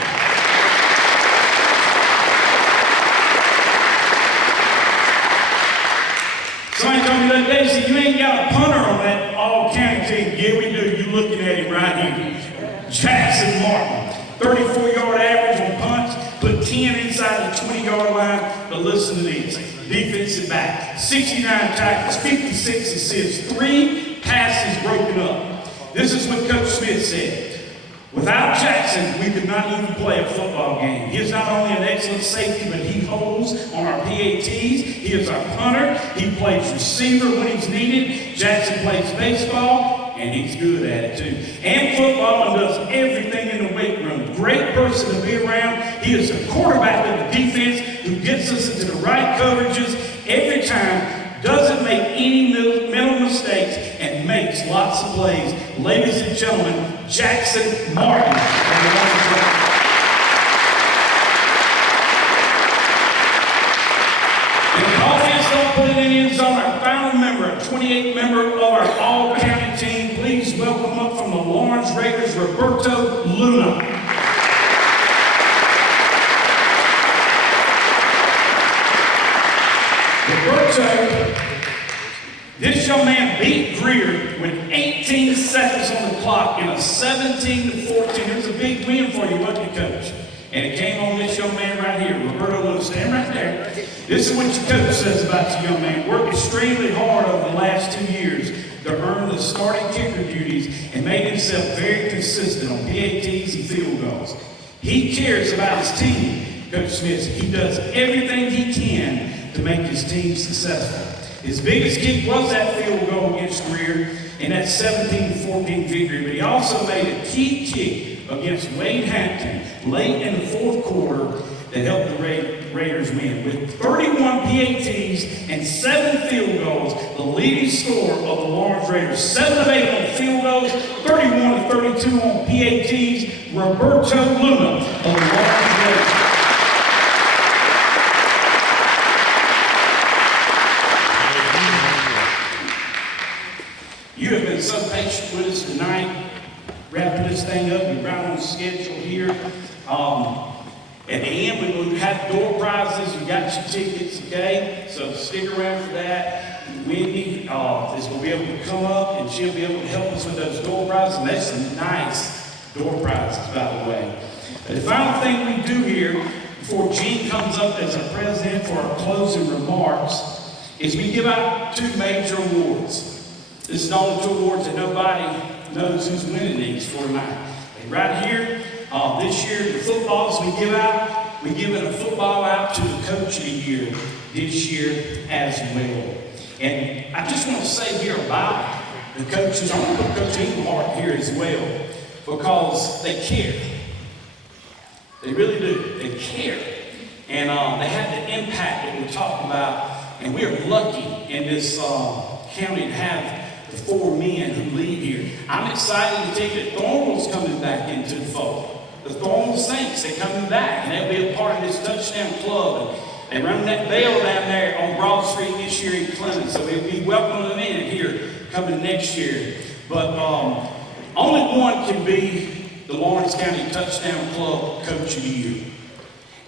Somebody told me the other day, said, you ain't got a punter on that all-county team. Yeah, we do. You looking at him right here. Jackson Martin, 34-yard average on punts, put 10 inside the 20-yard line. But listen to this. defensive back. 69 tackles, 56 assists, 3 passes broken up. This is what Coach Smith said. Without Jackson, we could not even play a football game. He is not only an excellent safety, but he holds on our PATs. He is our punter. He plays receiver when he's needed. Jackson plays baseball, and he's good at it too. And football, and does everything in the weight room. Great person to be around. He is the quarterback of the defense who gets us into the right coverages every time. Doesn't make any mental mistakes, and makes lots of plays. Ladies and gentlemen, Jackson Martin. And the offense don't put it in the end zone. Our final member, a 28th member of our all-county team, please welcome up from the Lawrence Raiders, Roberto Luna. Roberto, this young man beat Greer with 18 seconds on the clock in a 17-14. It was a big win for you, wasn't it, Coach? And it came on this young man right here, Roberto Lewis. Stand right there. This is what your coach says about your young man. Worked extremely hard over the last 2 years to earn the starting kicker duties and made himself very consistent on PATs and field goals. He cares about his team, Coach Smith. He does everything he can to make his team successful. His biggest kick was that field goal against Greer in that 17-14 victory, but he also made a key kick against Wade Hampton late in the fourth quarter that helped the Raiders win. With 31 PATs and 7 field goals, the leading scorer of the Lawrence Raiders, 7 of 8 on field goals, 31 of 32 on PATs, Roberto Luna of the Lawrence Raiders. You have been so patient with us tonight, wrapping this thing up. We're right on schedule here. At the end, we will have door prizes. You got your tickets, okay? So stick around for that. Wendy is going to be able to come up, and she'll be able to help us with those door prizes. And that's some nice door prizes, by the way. But the final thing we do here, before Gene comes up as our president for our closing remarks, is we give out 2 major awards. This is the only 2 awards that nobody knows who's winning these for tonight. And right here, this year, the footballs we give out, we're giving a football out to the Coach of the Year this year as well. And I just want to say here about the coaches, I want to put Coach Engelhardt here as well, because they care. They really do. They care. And they have the impact that we talked about. And we are lucky in this county to have the 4 men who lead here. I'm excited to tell you that Thornwell's coming back into the fold. The Thornwell Saints, they're coming back, and they'll be a part of this touchdown club. And they run that bell down there on Broad Street this year in Clinton, so we'll be welcoming them in here coming next year. But only one can be the Lawrence County Touchdown Club Coach of the Year.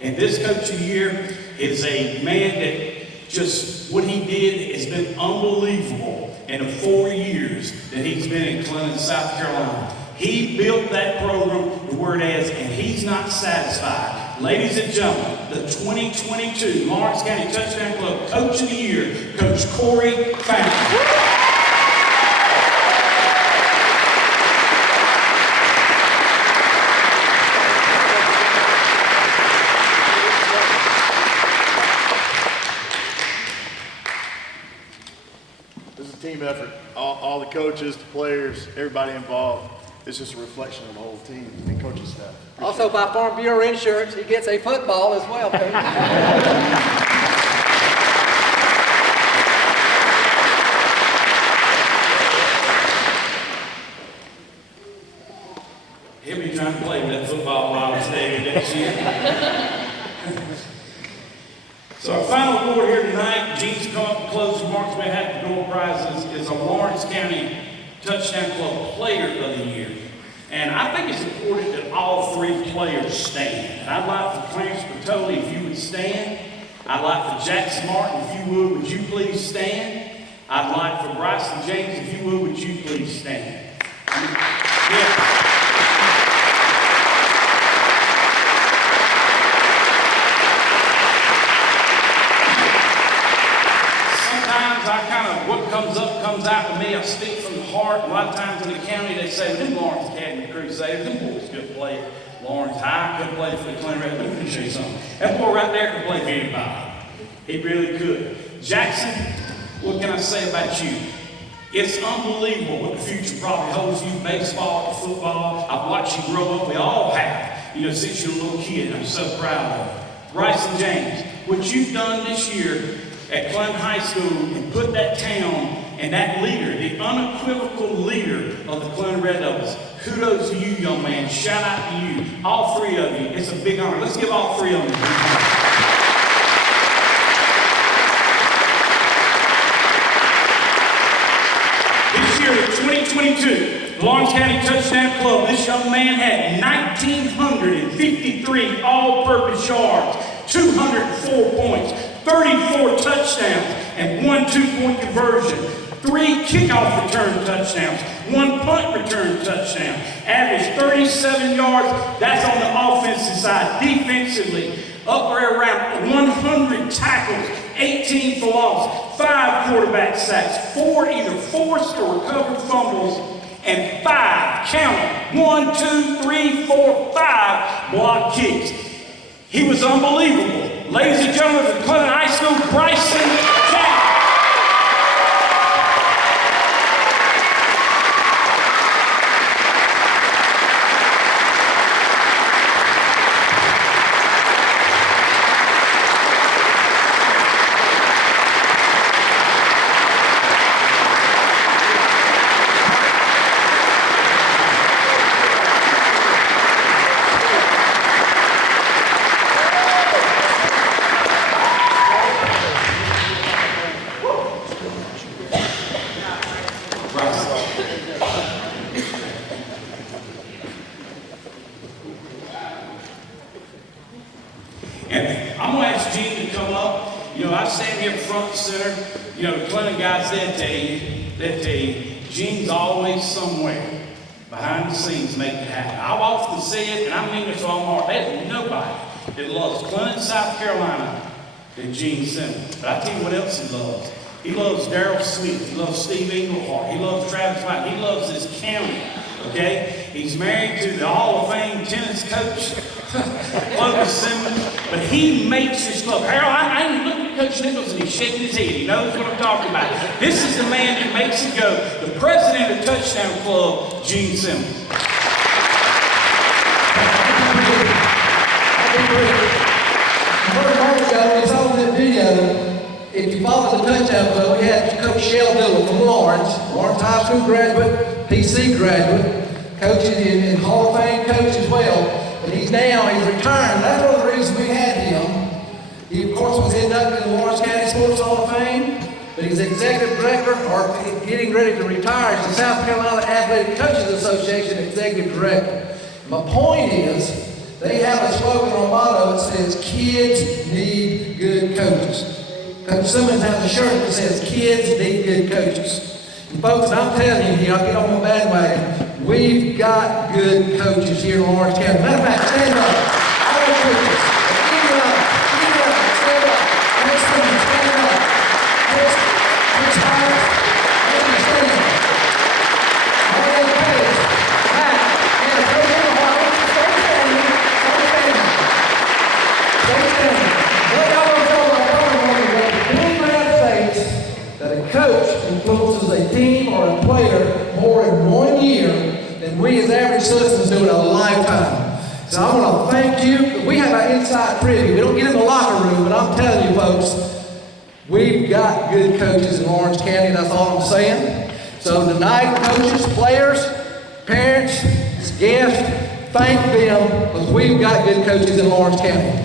And this Coach of the Year is a man that just, what he did has been unbelievable in the 4 years that he's been in Clinton, South Carolina. He built that program to where it is, and he's not satisfied. Ladies and gentlemen, the 2022 Lawrence County Touchdown Club Coach of the Year, Coach Corey Fountain. Team effort. All the coaches, the players, everybody involved. It's just a reflection of the whole team and coaching staff. Also, by Farm Bureau Insurance, he gets a football as well, Coach. He'll be trying to play with that football while I'm staying next year. So our final award here tonight, Gene's closing remarks, we had the door prizes, is a Lawrence County Touchdown Club Player of the Year. And I think it's important that all 3 players stand. And I'd like for Clarence Bertoli, if you would stand. I'd like for Jackson Martin, if you would you please stand? I'd like for Bryson James, if you would you please stand? Yeah. times I kind of, what comes up comes out of me. I speak from the heart. A lot of times in the county they say, well, them Lawrence Academy Crusaders, them boys could play at Lawrence High, could play for the Clinton Red. Let me show you something. That boy right there could play for anybody. He really could. Jackson, what can I say about you? It's unbelievable what the future probably holds you, baseball, football. I've watched you grow up. We all have, since you're a little kid. I'm so proud of you. Bryson James, what you've done this year at Clinton High School and put that town and that leader, the unequivocal leader of the Clinton Red Devils. Kudos to you, young man. Shout out to you. All three of you. It's a big honor. Let's give all three of them a big honor. This year, 2022, Lawrence County Touchdown Club, this young man had 1,953 all-purpose yards, 204 points, 34 touchdowns, and 1 2-point conversion, 3 kickoff return touchdowns, 1 punt return touchdown, averaged 37 yards. That's on the offensive side. Defensively, up around 100 tackles, 18 for loss, 5 quarterback sacks, 4 either forced or recovered fumbles, and 5, count it, 1, 2, 3, 4, 5 block kicks. He was unbelievable. Ladies and gentlemen, from Clinton High School, Bryson James. And I'm going to ask Gene to come up. I stand here front and center. The Clinton guys said Gene's always somewhere behind the scenes making it happen. I've often said, and I mean this all heart, there's nobody that loves Clinton, South Carolina than Gene Simmons. But I tell you what else he loves. He loves Darrell Smith. He loves Steve Englehart. He loves Travis White. He loves this county. Okay? He's married to the Hall of Fame tennis coach, Clovis Simmons, but he makes this love. Harold, I ain't looking at Coach Nichols and he's shaking his head. He knows what I'm talking about. This is the man that makes it go. The president of Touchdown Club, Gene Simmons. It's on that video. If you follow the Touchdown Club, we had Coach Shell Dillon from Lawrence High School graduate, PC graduate, coaches in Hall of Fame coach as well. But he's retiring. That's one of the reasons we had him. He, of course, was inducted in the Lawrence County Sports Hall of Fame, but he's executive director, or getting ready to retire as the South Carolina Athletic Coaches Association executive director. My point is, they have a slogan or motto that says, kids need good coaches. Coach Simmons has a shirt that says, kids need good coaches. And folks, I'm telling you, I'll get on my bandwagon, we've got good coaches here in Lawrence County. Matter of fact, stand up. All the coaches, stand up, stand up. Coach Simmons, stand up. Coach Myers, stand up. All those players, back. And Coach Engelhart, stay standing. What y'all want to know about that a coach influences a team or a player more in 1 year than we as average citizens do in a lifetime. So I want to thank you. We have our inside preview. We don't get in the locker room, but I'm telling you folks, we've got good coaches in Lawrence County, that's all I'm saying. So tonight, coaches, players, parents, guests, thank them because we've got good coaches in Lawrence County.